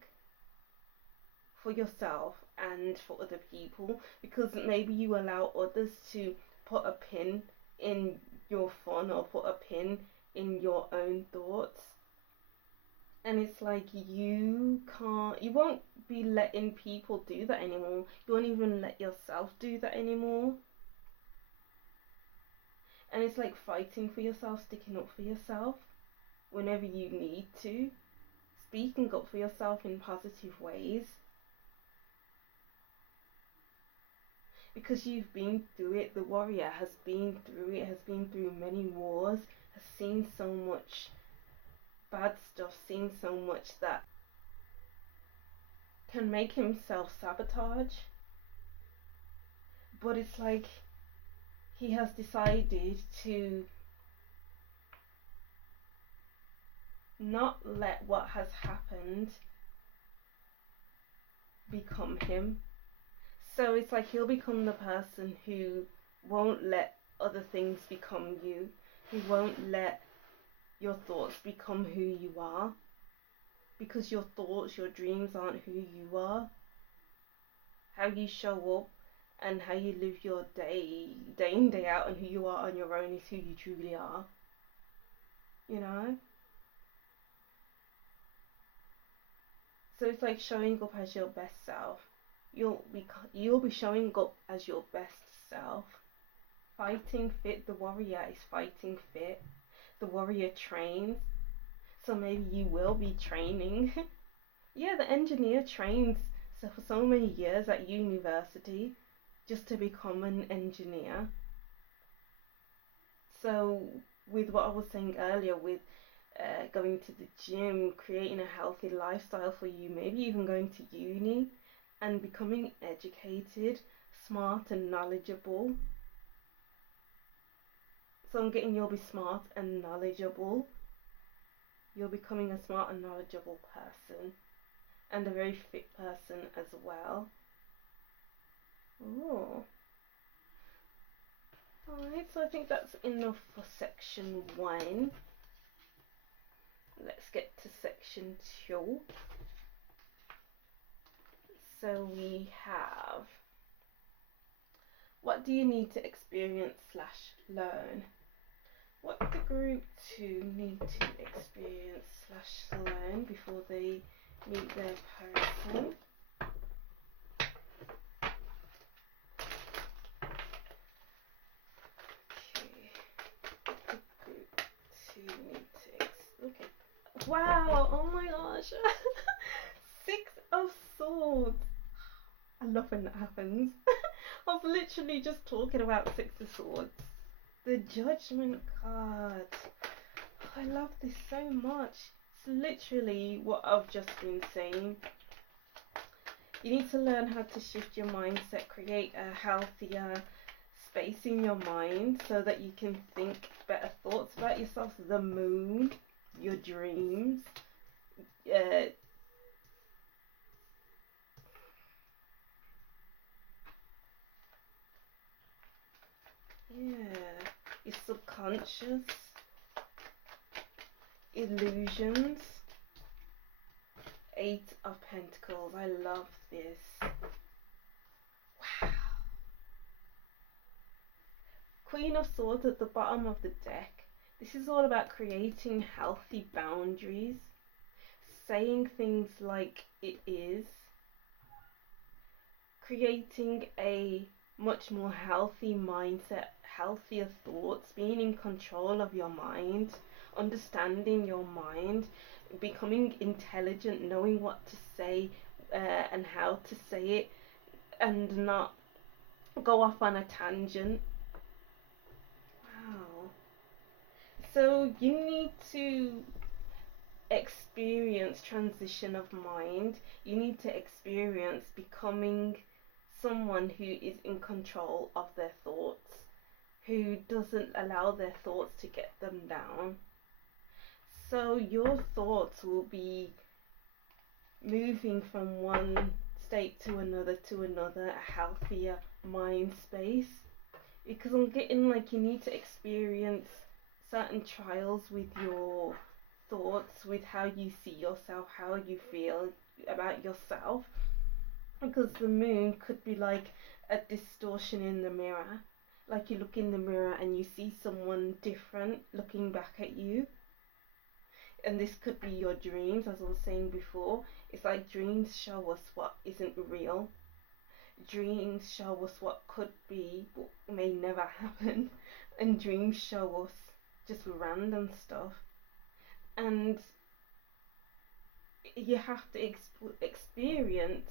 for yourself and for other people, because maybe you allow others to put a pin in your fun or put a pin in your own thoughts, and it's like you won't be letting people do that anymore. You won't even let yourself do that anymore. And it's like fighting for yourself, sticking up for yourself whenever you need to, speaking up for yourself in positive ways, because you've been through it. The warrior has been through it, has been through many wars, has seen so much bad stuff, seen so much that can make him self-sabotage. But it's like he has decided to not let what has happened become him. So it's like he'll become the person who won't let other things become you, who won't let your thoughts become who you are, because your thoughts, your dreams aren't who you are. How you show up and how you live your day in, day out, and who you are on your own is who you truly are. You know? So it's like showing up as your best self. You'll be showing up as your best self. Fighting fit, the warrior is fighting fit. The warrior trains. So maybe you will be training. Yeah, the engineer trains for so many years at university just to become an engineer. So with what I was saying earlier, with going to the gym, creating a healthy lifestyle for you, maybe even going to uni and becoming educated, smart and knowledgeable. So I'm getting you'll be smart and knowledgeable. You're becoming a smart and knowledgeable person, and a very fit person as well. Oh. Alright, so I think that's enough for section 1. Let's get to section 2. So we have, what do you need to experience / learn? What do group 2 need to experience / learn before they meet their person? Okay, group 2 need to okay. Wow, oh my gosh. 6 of Swords. I love when that happens. I was literally just talking about 6 of Swords. The Judgment card. I love this so much. It's literally what I've just been saying. You need to learn how to shift your mindset, create a healthier space in your mind so that you can think better thoughts about yourself. The Moon, your dreams. Yeah, your subconscious, illusions. 8 of Pentacles. I love this. Wow. Queen of Swords at the bottom of the deck. This is all about creating healthy boundaries, saying things like it is, creating a much more healthy mindset, healthier thoughts, being in control of your mind, understanding your mind, becoming intelligent, knowing what to say and how to say it, and not go off on a tangent. Wow. So you need to experience transition of mind. You need to experience becoming someone who is in control of their thoughts, who doesn't allow their thoughts to get them down. So your thoughts will be moving from one state to another, a healthier mind space. Because I'm getting like you need to experience certain trials with your thoughts, with how you see yourself, how you feel about yourself. Because the Moon could be like a distortion in the mirror. Like you look in the mirror and you see someone different looking back at you. And this could be your dreams, as I was saying before. It's like dreams show us what isn't real. Dreams show us what could be but may never happen. And dreams show us just random stuff. And you have to experience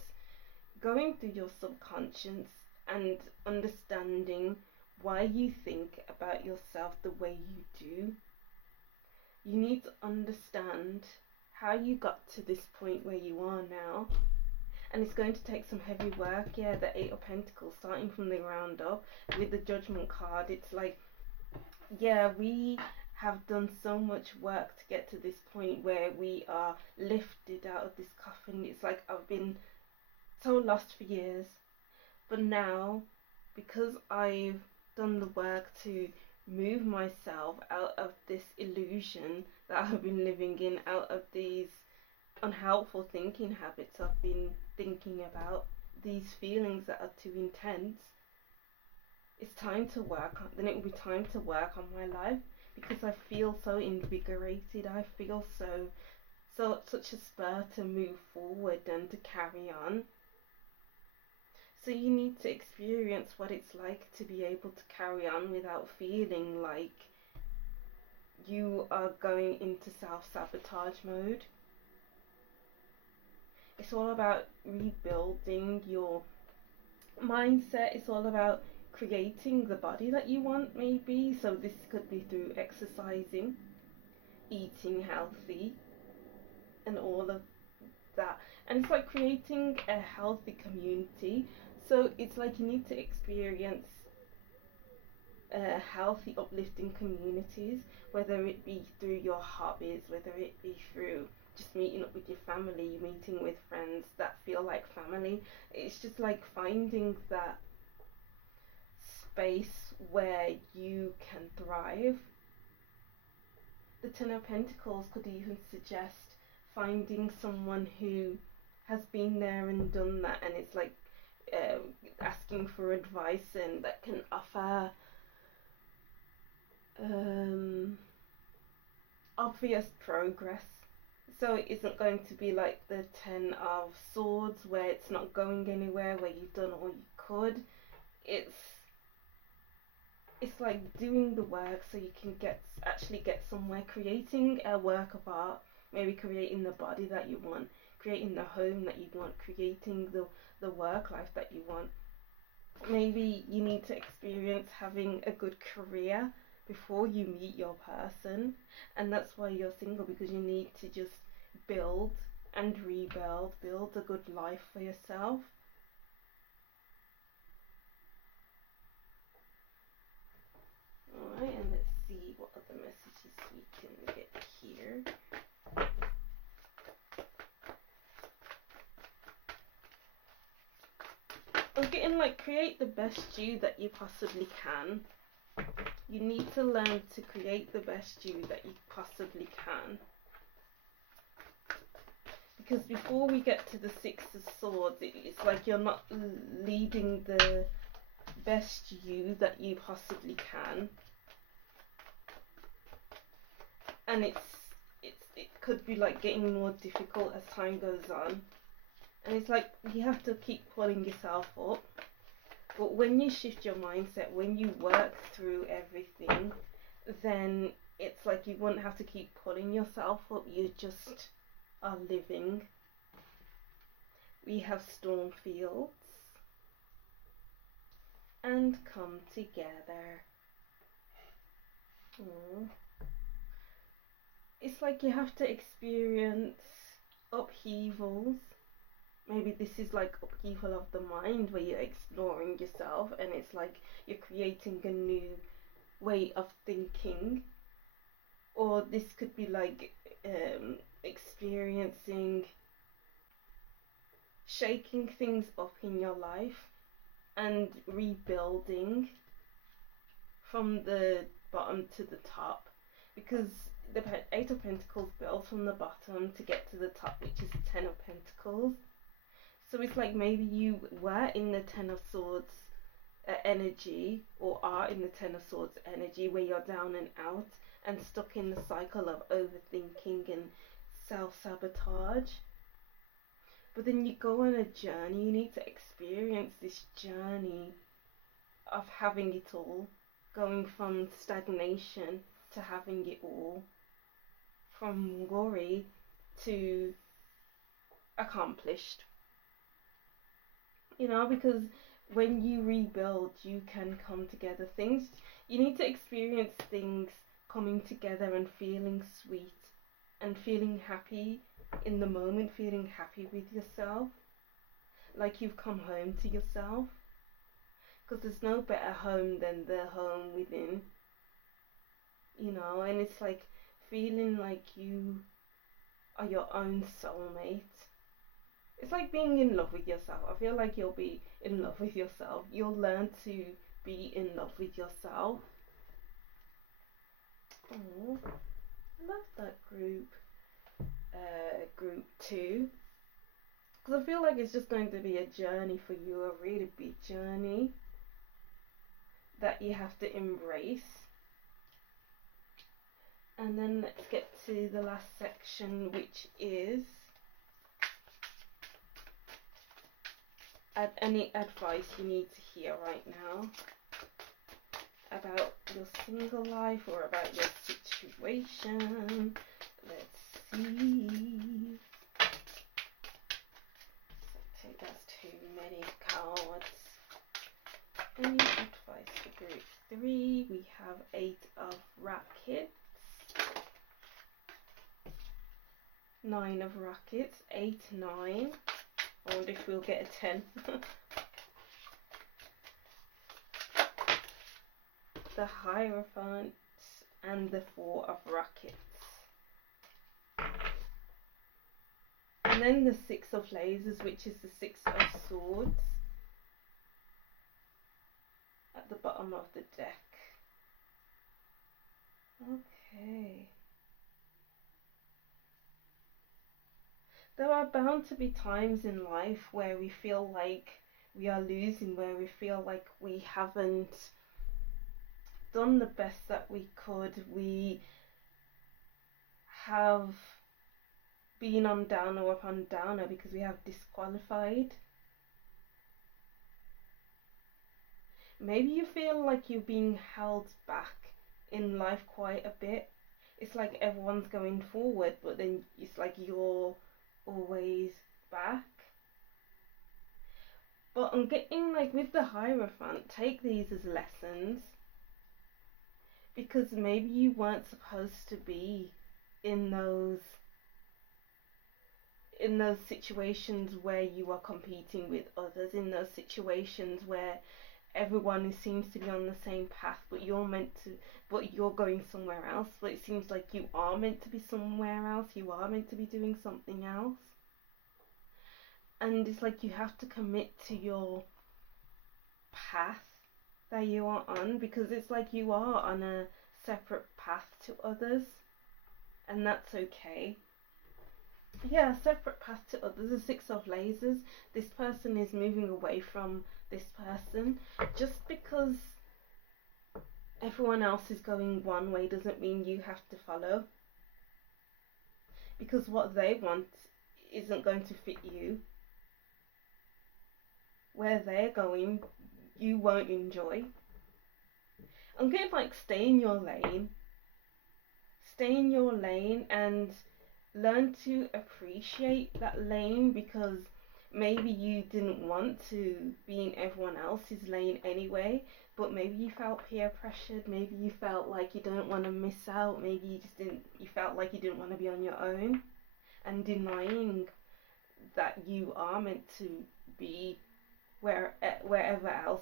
going through your subconscious and understanding why you think about yourself the way you do. you need to understand how you got to this point where you are now. And it's going to take some heavy work. Yeah, the Eight of Pentacles, starting from the ground up with the Judgment card. It's like, yeah, we have done so much work to get to this point where we are lifted out of this coffin. It's like I've been so lost for years, but now, because I've done the work to move myself out of this illusion that I've been living in, out of these unhelpful thinking habits I've been thinking about, these feelings that are too intense, it's time to work on, then it will be time to work on my life, because I feel so invigorated. I feel such a spur to move forward and to carry on. So you need to experience what it's like to be able to carry on without feeling like you are going into self-sabotage mode. It's all about rebuilding your mindset. It's all about creating the body that you want, maybe. So this could be through exercising, eating healthy, and all of that. And it's like creating a healthy community. So it's like you need to experience healthy, uplifting communities, whether it be through your hobbies, whether it be through just meeting up with your family, meeting with friends that feel like family. It's just like finding that space where you can thrive. The Ten of Pentacles could even suggest finding someone who has been there and done that, and it's like asking for advice and that can offer obvious progress. So it isn't going to be like the Ten of Swords where it's not going anywhere, where you've done all you could. It's like doing the work so you can actually get somewhere, creating a work of art, maybe creating the body that you want, creating the home that you want, creating the work life that you want. Maybe you need to experience having a good career before you meet your person, and that's why you're single, because you need to just build and rebuild, build a good life for yourself. Alright, and let's see what other messages we can get here. I'm getting like, create the best you that you possibly can. You need to learn to create the best you that you possibly can. Because before we get to the Six of Swords, it's like you're not leading the best you that you possibly can. And it could be like getting more difficult as time goes on. And it's like you have to keep pulling yourself up. But when you shift your mindset, when you work through everything, then it's like you won't have to keep pulling yourself up. You just are living. We have Stormfields and Come Together. Aww. It's like you have to experience upheavals. Maybe this is like upheaval of the mind, where you're exploring yourself, and it's like you're creating a new way of thinking. Or this could be like experiencing shaking things up in your life and rebuilding from the bottom to the top, because the Eight of Pentacles builds from the bottom to get to the top, which is the Ten of Pentacles. So it's like maybe you were in the Ten of Swords energy, or are in the Ten of Swords energy, where you're down and out and stuck in the cycle of overthinking and self-sabotage. But then you go on a journey. You need to experience this journey of having it all, going from stagnation to having it all, from worry to accomplished. You know, because when you rebuild, you can come together. You need to experience things coming together and feeling sweet and feeling happy in the moment, feeling happy with yourself, like you've come home to yourself. Because there's no better home than the home within, you know, and it's like feeling like you are your own soulmate. It's like being in love with yourself. I feel like you'll be in love with yourself. You'll learn to be in love with yourself. Oh, I love that group. Group 2. Because I feel like it's just going to be a journey for you, a really big journey that you have to embrace. And then let's get to the last section, which is any advice you need to hear right now about your single life or about your situation. Let's see. So that's too many cards. Any advice for group 3? We have 8 of rackets, 9 of rackets, 8, 9. I wonder if we'll get a 10. The Hierophant and the 4 of rackets. And then the 6 of lasers, which is the 6 of swords at the bottom of the deck. Okay. There are bound to be times in life where we feel like we are losing, where we feel like we haven't done the best that we could. We have been on downer upon downer because we have disqualified. Maybe you feel like you're being held back in life quite a bit. It's like everyone's going forward, but then it's like you're always back. But I'm getting like with the Hierophant, take these as lessons, because maybe you weren't supposed to be in those situations where you are competing with others, in those situations where everyone seems to be on the same path, but you're going somewhere else. But it seems like you are meant to be somewhere else. You are meant to be doing something else. And it's like you have to commit to your path that you are on, because it's like you are on a separate path to others, and that's okay. Yeah, separate path to others. The 6 of lasers. This person is moving away from this person. Just because everyone else is going one way doesn't mean you have to follow, because what they want isn't going to fit you. Where they're going, you won't enjoy. I'm getting like stay in your lane. Stay in your lane and learn to appreciate that lane, because maybe you didn't want to be in everyone else's lane anyway, but maybe you felt peer pressured, maybe you felt like you don't want to miss out, maybe you felt like you didn't want to be on your own, and denying that you are meant to be wherever else.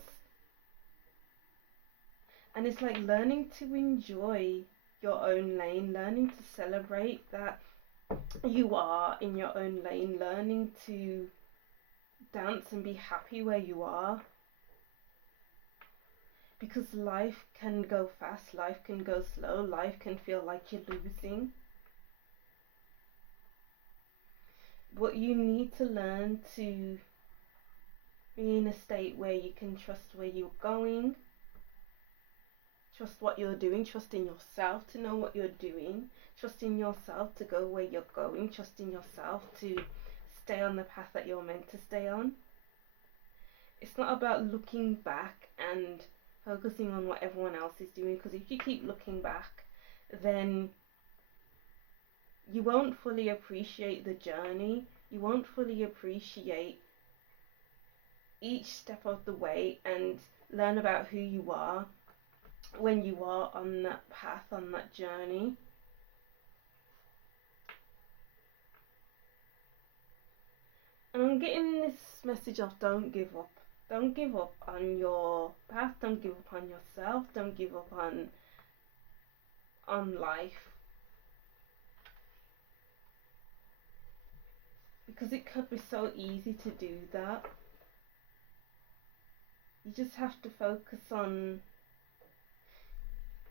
And it's like learning to enjoy your own lane, learning to celebrate that you are in your own lane, learning to dance and be happy where you are, because life can go fast, life can go slow, life can feel like you're losing, but you need to learn to be in a state where you can trust where you're going, trust what you're doing, trust in yourself to know what you're doing, trust in yourself to go where you're going, trust in yourself to stay on the path that you're meant to stay on. It's not about looking back and focusing on what everyone else is doing, because if you keep looking back, then you won't fully appreciate the journey, you won't fully appreciate each step of the way and learn about who you are when you are on that path, on that journey. And I'm getting this message of don't give up. Don't give up on your path, don't give up on yourself, don't give up on life. Because it could be so easy to do that. You just have to focus on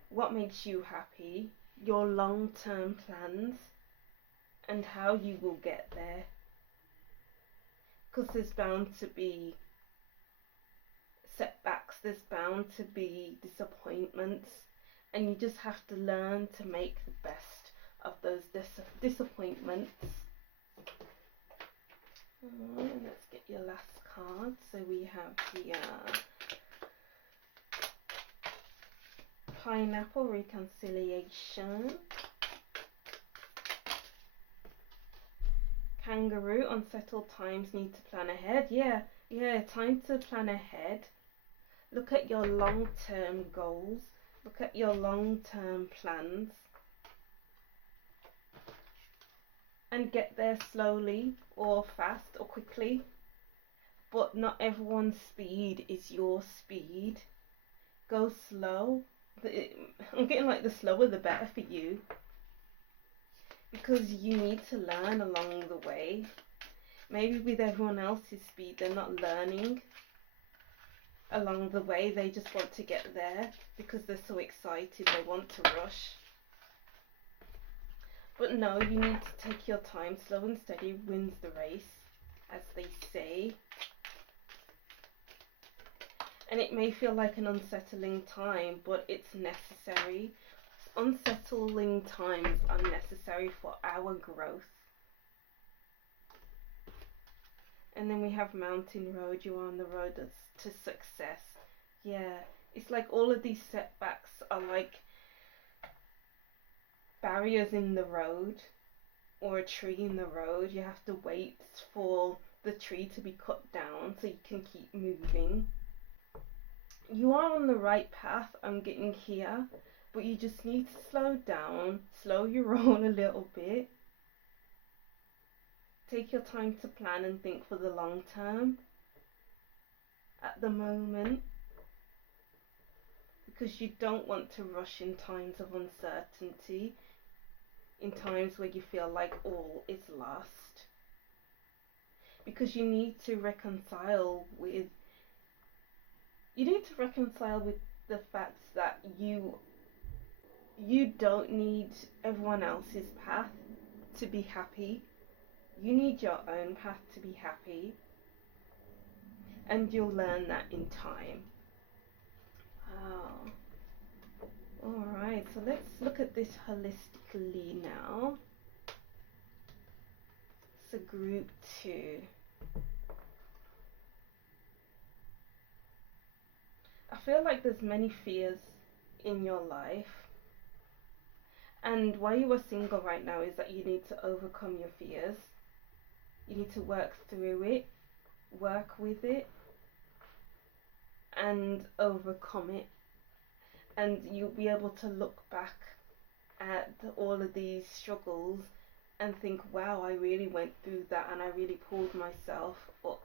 what makes you happy, your long-term plans, and how you will get there. Because there's bound to be setbacks, there's bound to be disappointments, and you just have to learn to make the best of those disappointments. Let's get your last card. So we have the Pineapple, Reconciliation. Kangaroo, Unsettled times, need to plan ahead. Yeah, time to plan ahead. Look at your long-term goals. Look at your long-term plans. And get there slowly or fast or quickly. But not everyone's speed is your speed. Go slow. I'm getting like the slower the better for you. Because you need to learn along the way. Maybe with everyone else's speed, they're not learning along the way. They just want to get there because they're so excited. They want to rush. But no, you need to take your time. Slow and steady wins the race, as they say. And it may feel like an unsettling time, but it's necessary. Unsettling times are necessary for our growth. And then we have Mountain Road. You are on the road to success. Yeah, it's like all of these setbacks are like barriers in the road, or a tree in the road. You have to wait for the tree to be cut down so you can keep moving. You are on the right path, I'm getting here, but you just need to slow down, slow your roll a little bit. Take your time to plan and think for the long term at the moment, because you don't want to rush in times of uncertainty, in times where you feel like all is lost, because you need to reconcile with the fact that you don't need everyone else's path to be happy. You need your own path to be happy, and you'll learn that in time. Wow. Alright, so let's look at this holistically now. So group 2. I feel like there's many fears in your life, and why you are single right now is that you need to overcome your fears. You need to work through it, work with it, and overcome it. And you'll be able to look back at all of these struggles and think, wow, I really went through that, and I really pulled myself up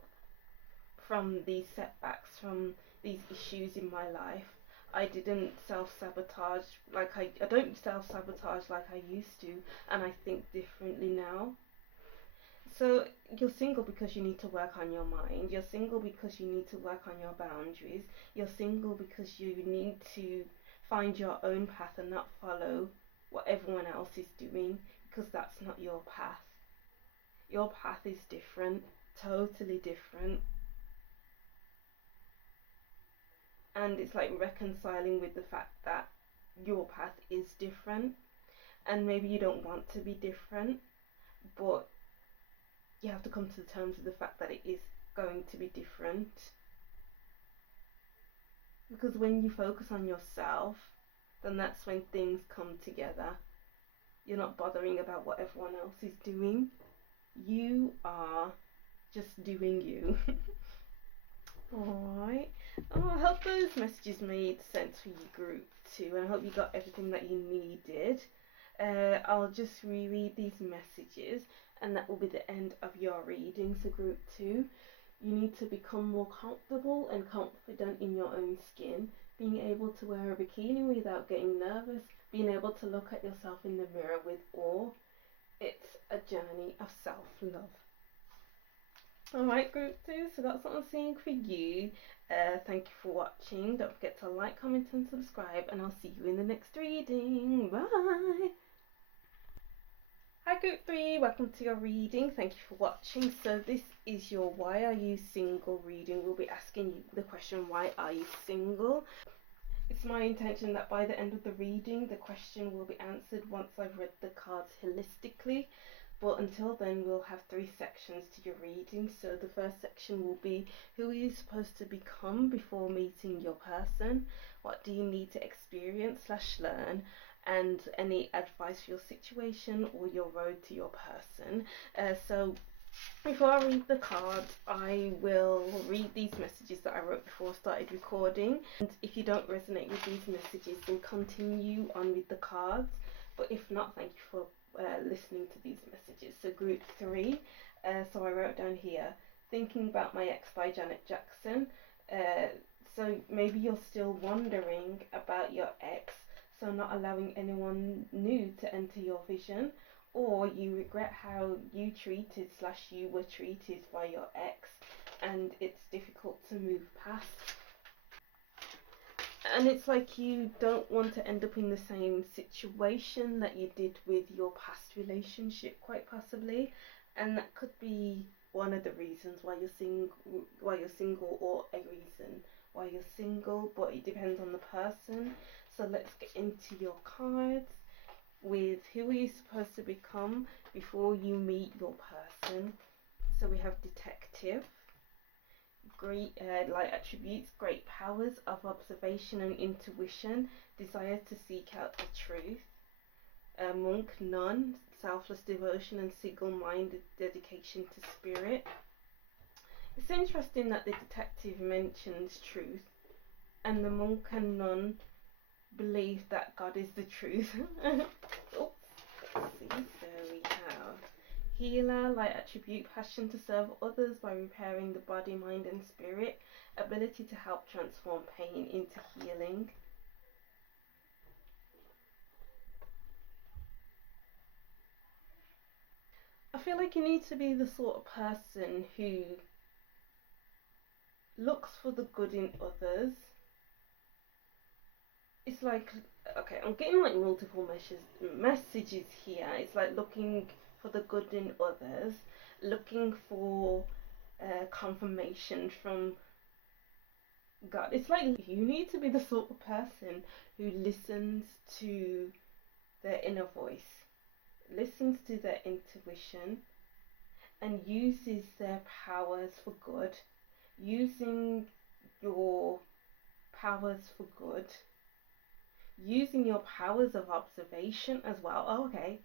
from these setbacks, from these issues in my life. I didn't self-sabotage like I don't self-sabotage like I used to, and I think differently now. So you're single because you need to work on your mind. You're single because you need to work on your boundaries. You're single because you need to find your own path and not follow what everyone else is doing, because that's not your path. Your path is different, totally different. And it's like reconciling with the fact that your path is different, and maybe you don't want to be different, but you have to come to the terms with the fact that it is going to be different. Because when you focus on yourself, then that's when things come together. You're not bothering about what everyone else is doing. You are just doing you. Alright. Oh, I hope those messages made sense for you, group 2, and I hope you got everything that you needed. I'll just reread these messages, and that will be the end of your reading. So, group 2, you need to become more comfortable and confident in your own skin, being able to wear a bikini without getting nervous, being able to look at yourself in the mirror with awe. It's a journey of self-love. Alright, group 2, so that's what I'm seeing for you. Thank you for watching. Don't forget to like, comment and subscribe, and I'll see you in the next reading. Bye! Hi group 3, welcome to your reading. Thank you for watching. So this is your why are you single reading. We'll be asking you the question, why are you single? It's my intention that by the end of the reading the question will be answered once I've read the cards holistically. But until then, we'll have 3 sections to your reading. So the first section will be, who are you supposed to become before meeting your person? What do you need to experience / learn? And any advice for your situation or your road to your person. So before I read the cards, I will read these messages that I wrote before I started recording. And if you don't resonate with these messages, then continue on with the cards. But if not, thank you for listening to these messages. So group 3, so I wrote down here, Thinking About My Ex by Janet Jackson. So maybe you're still wondering about your ex, so not allowing anyone new to enter your vision, or you regret how you treated / you were treated by your ex, and it's difficult to move past. And it's like you don't want to end up in the same situation that you did with your past relationship, quite possibly, and that could be one of the reasons why you're single, or a reason why you're single, but it depends on the person. So let's get into your cards with who are you supposed to become before you meet your person. So we have Detective, great light attributes, great powers of observation and intuition, desire to seek out the truth. Monk, nun, selfless devotion and single-minded dedication to spirit. It's interesting that the detective mentions truth, and the monk and nun believe that God is the truth. Oops, let's see, so we have healer, light attribute, passion to serve others by repairing the body, mind and spirit, ability to help transform pain into healing. I feel like you need to be the sort of person who looks for the good in others. It's like, okay, I'm getting like multiple messages here. It's like looking for the good in others, looking for confirmation from God. It's like you need to be the sort of person who listens to their inner voice, listens to their intuition, and uses their powers for good. Using your powers for good, using your powers of observation as well. Oh, okay.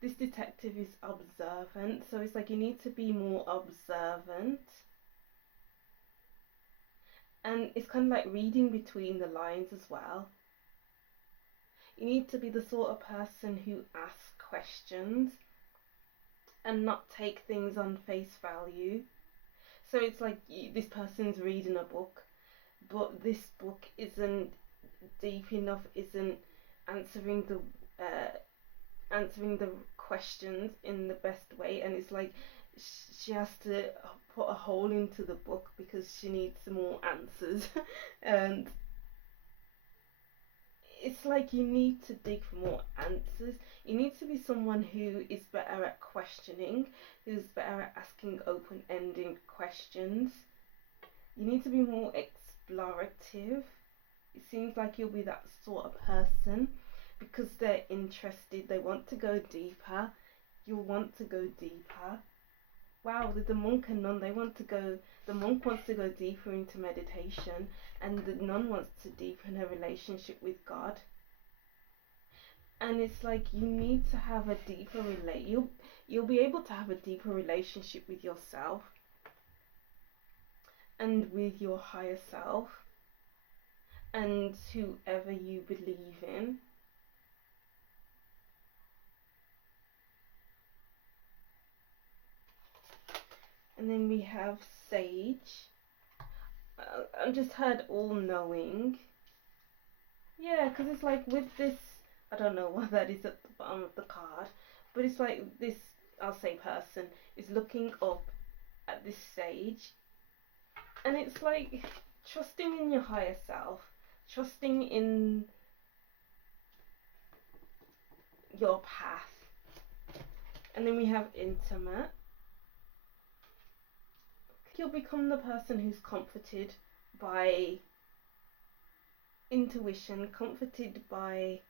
This detective is observant, so it's like you need to be more observant. And it's kind of like reading between the lines as well. You need to be the sort of person who asks questions and not take things on face value. So it's like this person's reading a book, but this book isn't deep enough, isn't answering the questions in the best way, and it's like she has to put a hole into the book because she needs more answers. And it's like you need to dig for more answers. You need to be someone who is better at questioning, who's better at asking open-ended questions. You need to be more explorative. It seems like you'll be that sort of person because they're interested, they want to go deeper. You'll want to go deeper. Wow, with the monk and nun, the monk wants to go deeper into meditation, and the nun wants to deepen her relationship with God. And it's like you need to have a deeper you'll be able to have a deeper relationship with yourself. and with your higher self and whoever you believe in. And then we have Sage. I just heard all knowing. Yeah, because it's like with this, I don't know what that is at the bottom of the card, but it's like this, I'll say person, is looking up at this sage, and it's like trusting in your higher self, trusting in your path. And then we have intimate. You'll become the person who's comforted by intuition, comforted by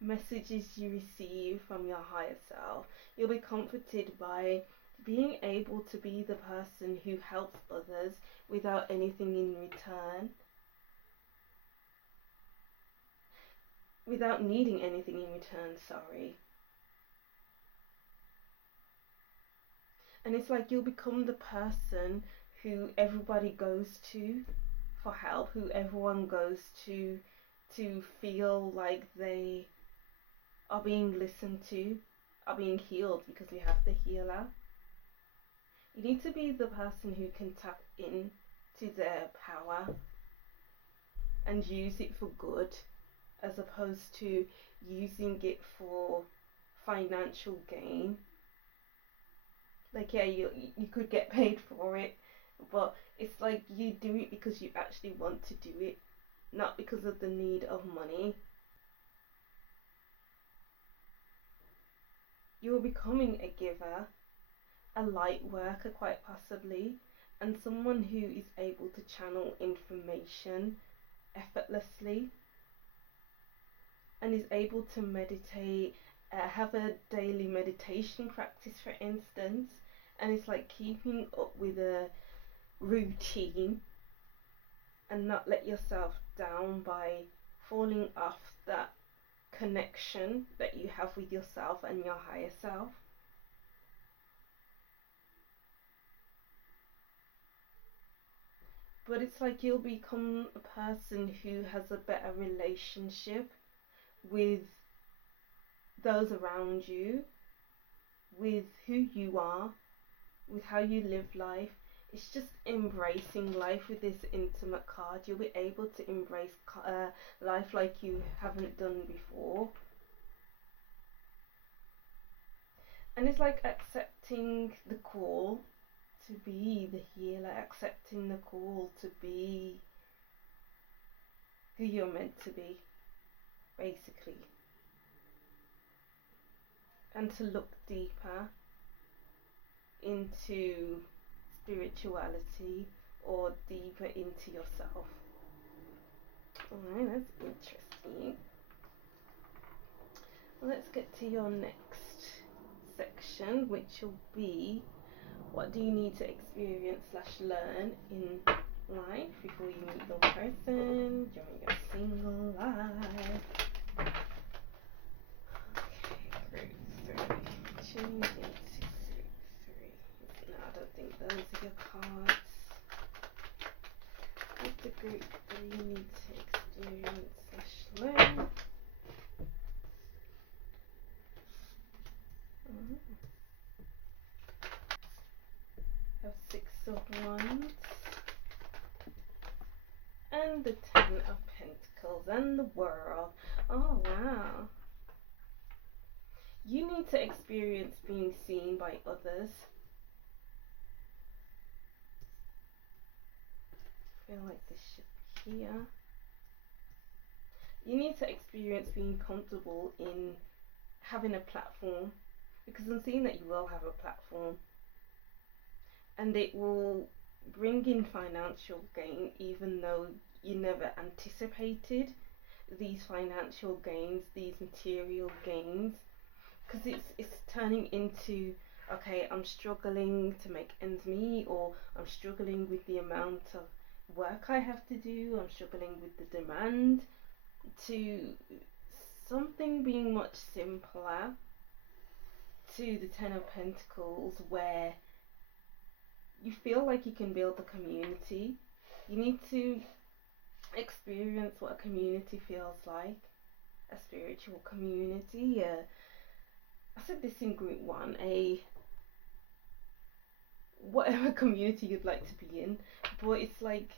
messages you receive from your higher self. You'll be comforted by being able to be the person who helps others without anything in return, without needing anything in return, sorry. And it's like you'll become the person who everybody goes to for help, who everyone goes to feel like they are being listened to, are being healed, because we have the healer. You need to be the person who can tap in to their power and use it for good, as opposed to using it for financial gain. Like, yeah, you could get paid for it, but it's like you do it because you actually want to do it, not because of the need of money. You are becoming a giver, a light worker quite possibly, and someone who is able to channel information effortlessly and is able to meditate, have a daily meditation practice for instance, and it's like keeping up with a routine and not let yourself down by falling off that connection that you have with yourself and your higher self. But it's like you'll become a person who has a better relationship with those around you, with who you are, with how you live life. It's just embracing life with this intimate card. You'll be able to embrace life like you haven't done before. And it's like accepting the call to be the healer, accepting the call to be who you're meant to be, basically. And to look deeper into spirituality or deeper into yourself. Alright, that's interesting. Let's get to your next section, which will be what do you need to experience / learn in life before you meet your person during your single life. Okay, group 3. Change into group 3. No, I don't think those are your cards. With the group 3 you need to experience / learn. Have 6 of Wands and the 10 of Pentacles and the World. Oh wow. You need to experience being seen by others. I feel like this should be here. You need to experience being comfortable in having a platform, because I'm seeing that you will have a platform and it will bring in financial gain, even though you never anticipated these financial gains, these material gains, because it's turning into, okay, I'm struggling to make ends meet, or I'm struggling with the amount of work I have to do, I'm struggling with the demand, to something being much simpler to the Ten of Pentacles, where you feel like you can build a community. You need to experience what a community feels like, a spiritual community. I said this in group one, a whatever community you'd like to be in, but it's like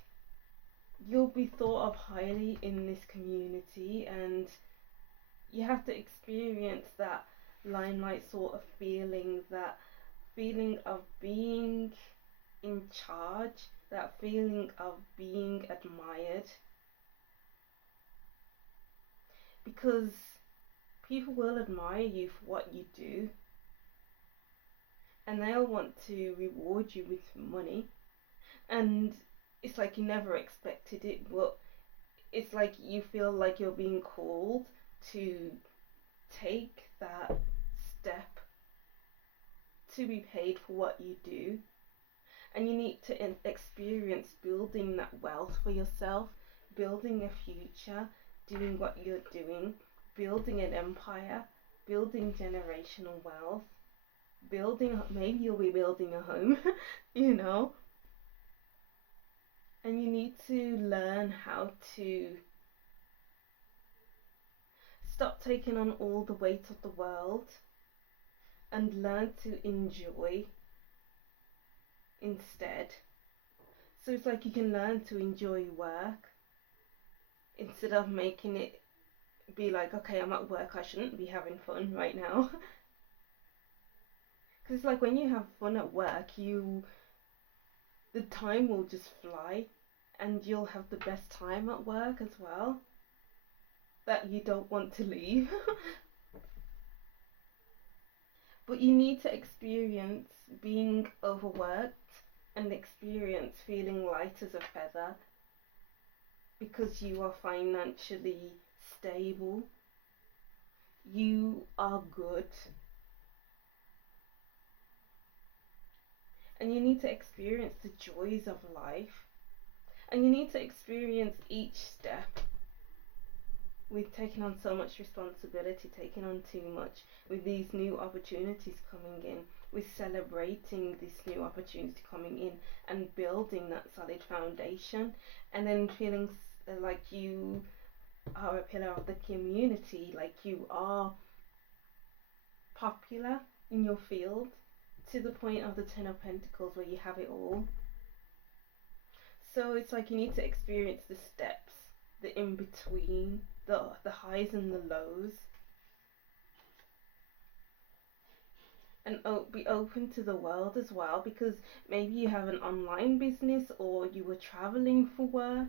you'll be thought of highly in this community, and you have to experience that limelight sort of feeling, that feeling of being in charge, that feeling of being admired, because people will admire you for what you do, and they'll want to reward you with money, and it's like you never expected it, but it's like you feel like you're being called to take that step to be paid for what you do. And you need to experience building that wealth for yourself, building a future, doing what you're doing, building an empire, building generational wealth, maybe you'll be building a home, you know. And you need to learn how to stop taking on all the weight of the world and learn to enjoy instead. So it's like you can learn to enjoy work instead of making it be like, okay, I'm at work, I shouldn't be having fun right now. Because it's like when you have fun at work, the time will just fly, and you'll have the best time at work as well, that you don't want to leave. But you need to experience being overworked and experience feeling light as a feather, because you are financially stable, you are good, and you need to experience the joys of life, and you need to experience each step with taking on so much responsibility, taking on too much, with these new opportunities coming in, with celebrating this new opportunity coming in and building that solid foundation, and then feeling like you are a pillar of the community, like you are popular in your field, to the point of the Ten of Pentacles where you have it all. So it's like you need to experience the steps, the in between, the highs and the lows, and be open to the world as well, because maybe you have an online business or you were traveling for work,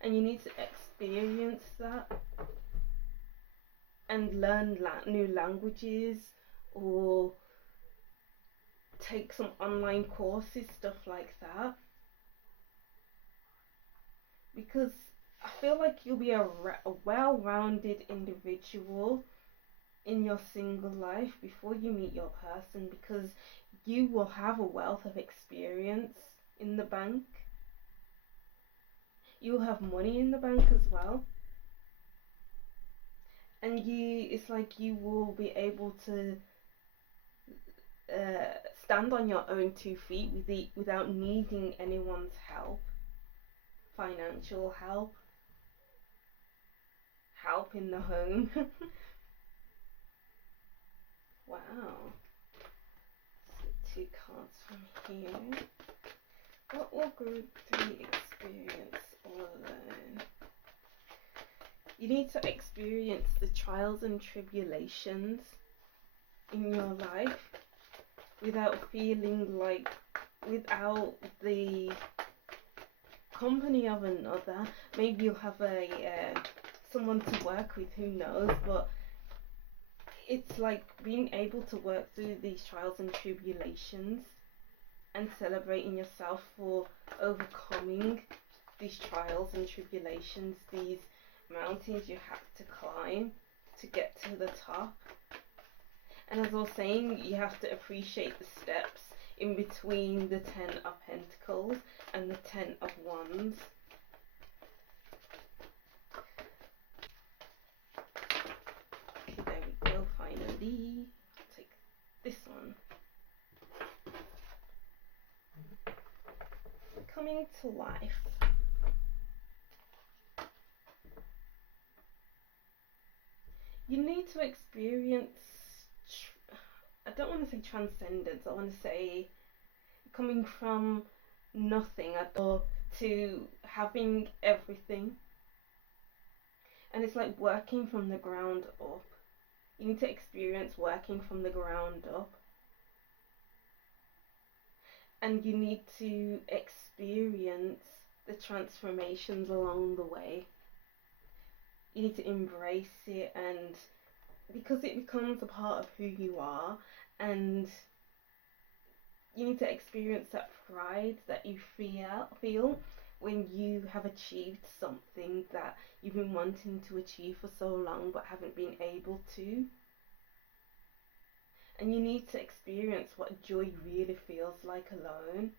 and you need to experience that and learn new languages, or take some online courses, stuff like that, because I feel like you'll be a well-rounded individual in your single life before you meet your person, because you will have a wealth of experience in the bank. You'll have money in the bank as well, and it's like you will be able to stand on your own 2 feet without needing anyone's help, financial help in the home. Wow. So 2 cards from here. What will group 3 experience or learn? You need to experience the trials and tribulations in your life without feeling like, without the company of another. Maybe you'll have someone to work with, who knows, but it's like being able to work through these trials and tribulations and celebrating yourself for overcoming these trials and tribulations, these mountains you have to climb to get to the top. And as I was saying, you have to appreciate the steps in between the 10 of Pentacles and the 10 of Wands. Okay, there we go, finally. I'll take this one. Coming to life. You need to experience, I don't want to say transcendence, I want to say coming from nothing at all to having everything. And it's like working from the ground up. You need to experience working from the ground up. And you need to experience the transformations along the way. You need to embrace it, and because it becomes a part of who you are, and you need to experience that pride that you feel when you have achieved something that you've been wanting to achieve for so long but haven't been able to. And you need to experience what joy really feels like alone.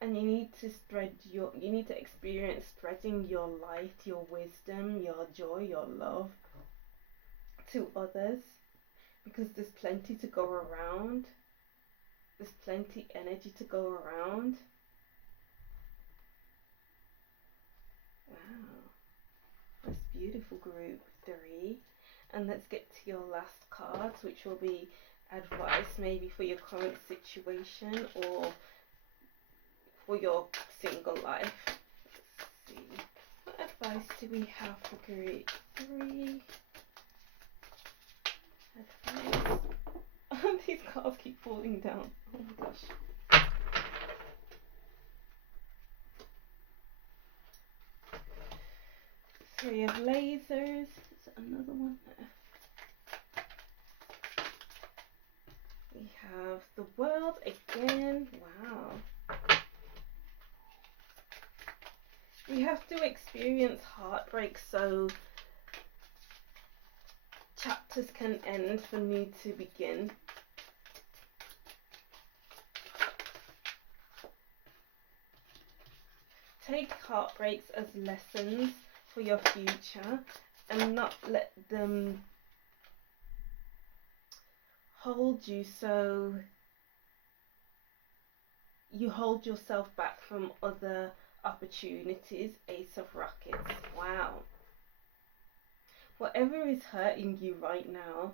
And you need to experience spreading your light, your wisdom, your joy, your love to others, because there's plenty to go around. There's plenty energy to go around. Wow, that's beautiful, group 3. And let's get to your last cards, which will be advice maybe for your current situation or for your single life. Let's see. What advice do we have for group 3? Advice. These cards keep falling down. Oh my gosh. 3 of lasers. There's another one there. We have the world again. Wow. We have to experience heartbreak so chapters can end for new to begin. Take heartbreaks as lessons for your future and not let them hold you so you hold yourself back from other opportunities. Ace of Rockets. Wow. Whatever is hurting you right now,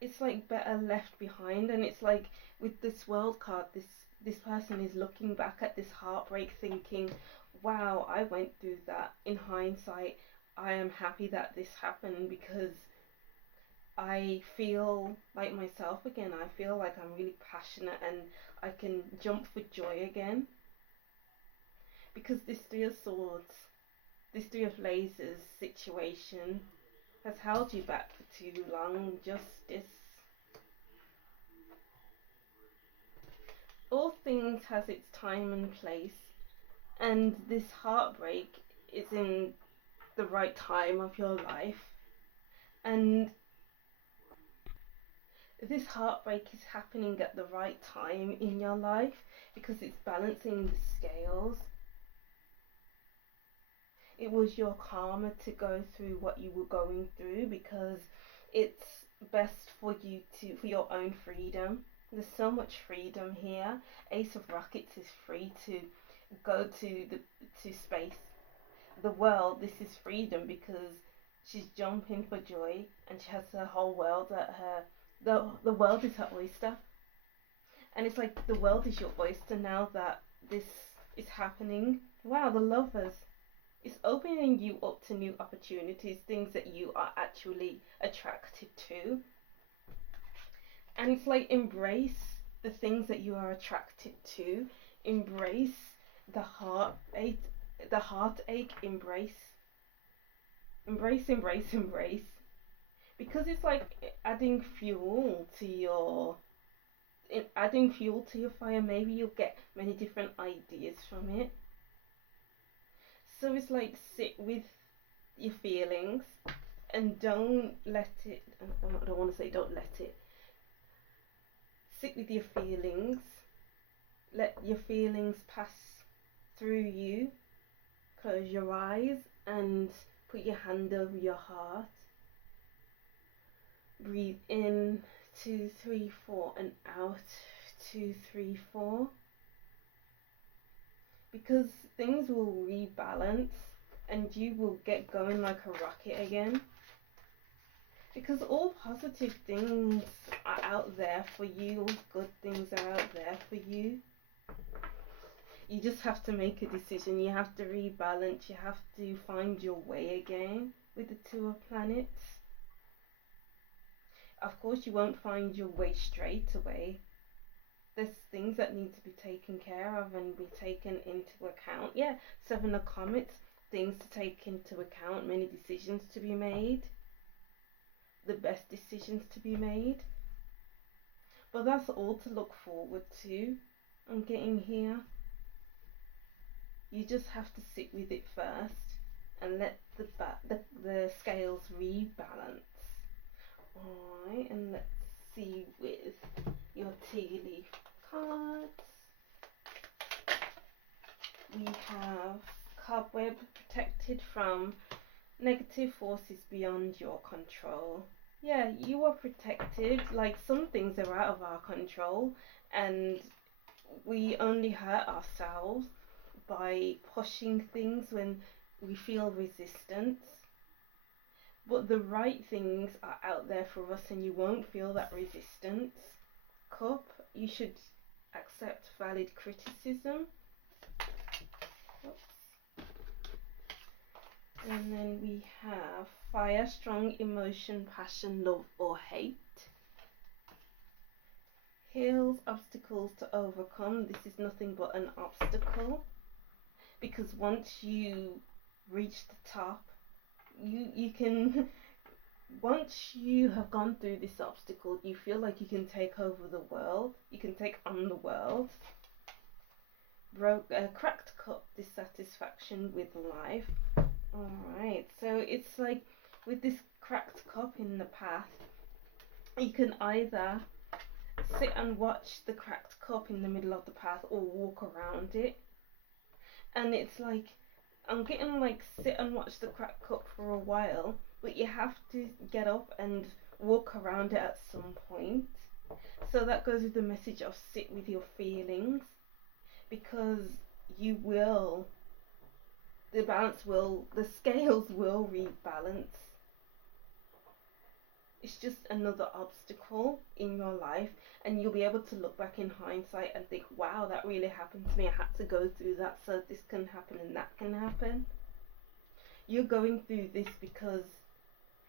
it's like better left behind. And it's like with this world card, this person is looking back at this heartbreak thinking, wow, I went through that. In hindsight, I am happy that this happened because I feel like myself again. I feel like I'm really passionate and I can jump for joy again. Because this 3 of Swords, this 3 of Lasers situation has held you back for too long. Justice. All things has its time and place, and this heartbreak is in the right time of your life, and this heartbreak is happening at the right time in your life because it's balancing the scales. It was your karma to go through what you were going through because it's best for you for your own freedom. There's so much freedom here. Ace of Rockets is free to go to space, the world. This is freedom because she's jumping for joy and she has her whole world at her. The world is her oyster, and it's like the world is your oyster now that this is happening. Wow, the Lovers. It's opening you up to new opportunities, things that you are actually attracted to. And it's like embrace the things that you are attracted to. Embrace the heartache, embrace. Embrace. Because it's like adding fuel to your fire. Maybe you'll get many different ideas from it. So it's like sit with your feelings and don't let it, I don't want to say don't let it. Sit with your feelings. Let your feelings pass through you. Close your eyes and put your hand over your heart. Breathe in, 2, 3, 4, and out, 2, 3, 4. Because things will rebalance and you will get going like a rocket again. Because all positive things are out there for you, all good things are out there for you. You just have to make a decision. You have to rebalance. You have to find your way again with the Two of Planets. Of course, you won't find your way straight away. There's things that need to be taken care of and be taken into account. Yeah, Seven of Comets, things to take into account, many decisions to be made. The best decisions to be made. But that's all to look forward to. I'm getting here. You just have to sit with it first and let the scales rebalance. Alright, and let's see with your tea leaf cards. We have Cobweb, protected from negative forces beyond your control. Yeah, you are protected. Like, some things are out of our control and we only hurt ourselves by pushing things when we feel resistance. But the right things are out there for us and you won't feel that resistance. Cup, you should accept valid criticism. Oops. And then we have Fire, strong emotion, passion, love or hate. Hills, obstacles to overcome. This is nothing but an obstacle. Because once you reach the top, you can, once you have gone through this obstacle, you feel like you can take over the world. You can take on the world. Cracked cup, dissatisfaction with life. Alright, so it's like with this cracked cup in the path, you can either sit and watch the cracked cup in the middle of the path or walk around it. And it's like, I'm getting like sit and watch the cracked cup for a while, but you have to get up and walk around it at some point. So that goes with the message of sit with your feelings, because you will, the scales will rebalance. It's just another obstacle in your life, and you'll be able to look back in hindsight and think, wow, that really happened to me. I had to go through that, so this can happen and that can happen. You're going through this because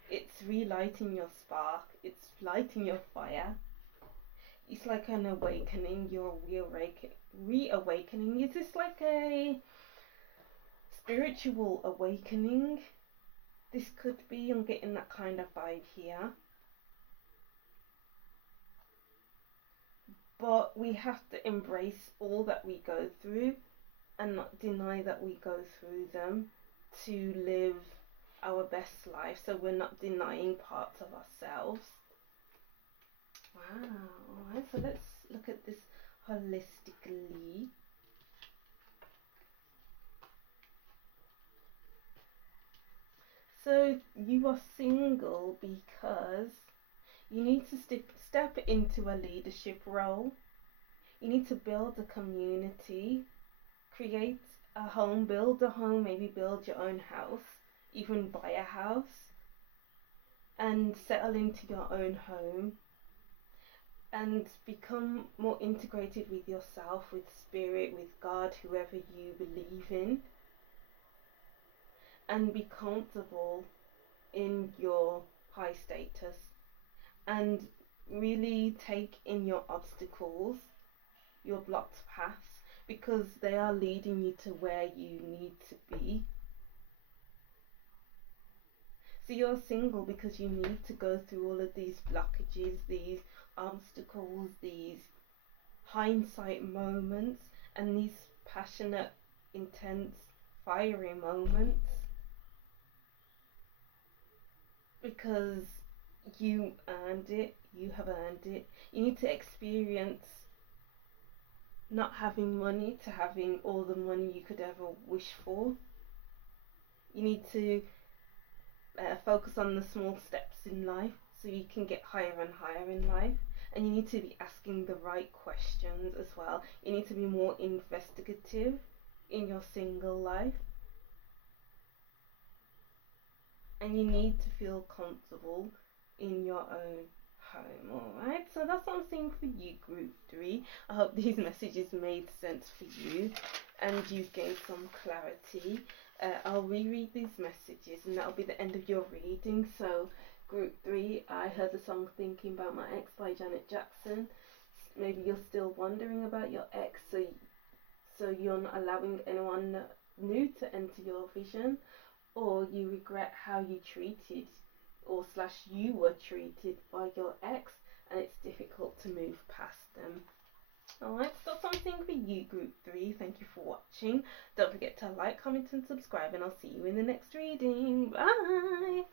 it's relighting your spark, it's lighting your fire. It's like an awakening, you're reawakening. Is this like a spiritual awakening? This could be, I'm getting that kind of vibe here. But we have to embrace all that we go through and not deny that we go through them to live our best life. So we're not denying parts of ourselves. Wow. Alright, so let's look at this holistically. So you are single because you need to step into a leadership role. You need to build a community, create a home, build a home, maybe build your own house, even buy a house, and settle into your own home and become more integrated with yourself, with spirit, with God, whoever you believe in, and be comfortable in your high status and really take in your obstacles, your blocked paths, because they are leading you to where you need to be. So you're single because you need to go through all of these blockages, these obstacles, these hindsight moments, and these passionate, intense, fiery moments, because you earned it, you have earned it. You need to experience not having money to having all the money you could ever wish for. You need to focus on the small steps in life so you can get higher and higher in life. And you need to be asking the right questions as well. You need to be more investigative in your single life. And you need to feel comfortable in your own home. Alright, so that's what I'm saying for you, group 3. I hope these messages made sense for you and you've gained some clarity. I'll reread these messages and that'll be the end of your reading. So group 3, I heard the song Thinking About My Ex by Janet Jackson. Maybe you're still wondering about your ex, so you're not allowing anyone new to enter your vision, or you regret how you treated or slash you were treated by your ex and it's difficult to move past them. Alright, so that's something for you, group 3. Thank you for watching. Don't forget to like, comment and subscribe, and I'll see you in the next reading. Bye!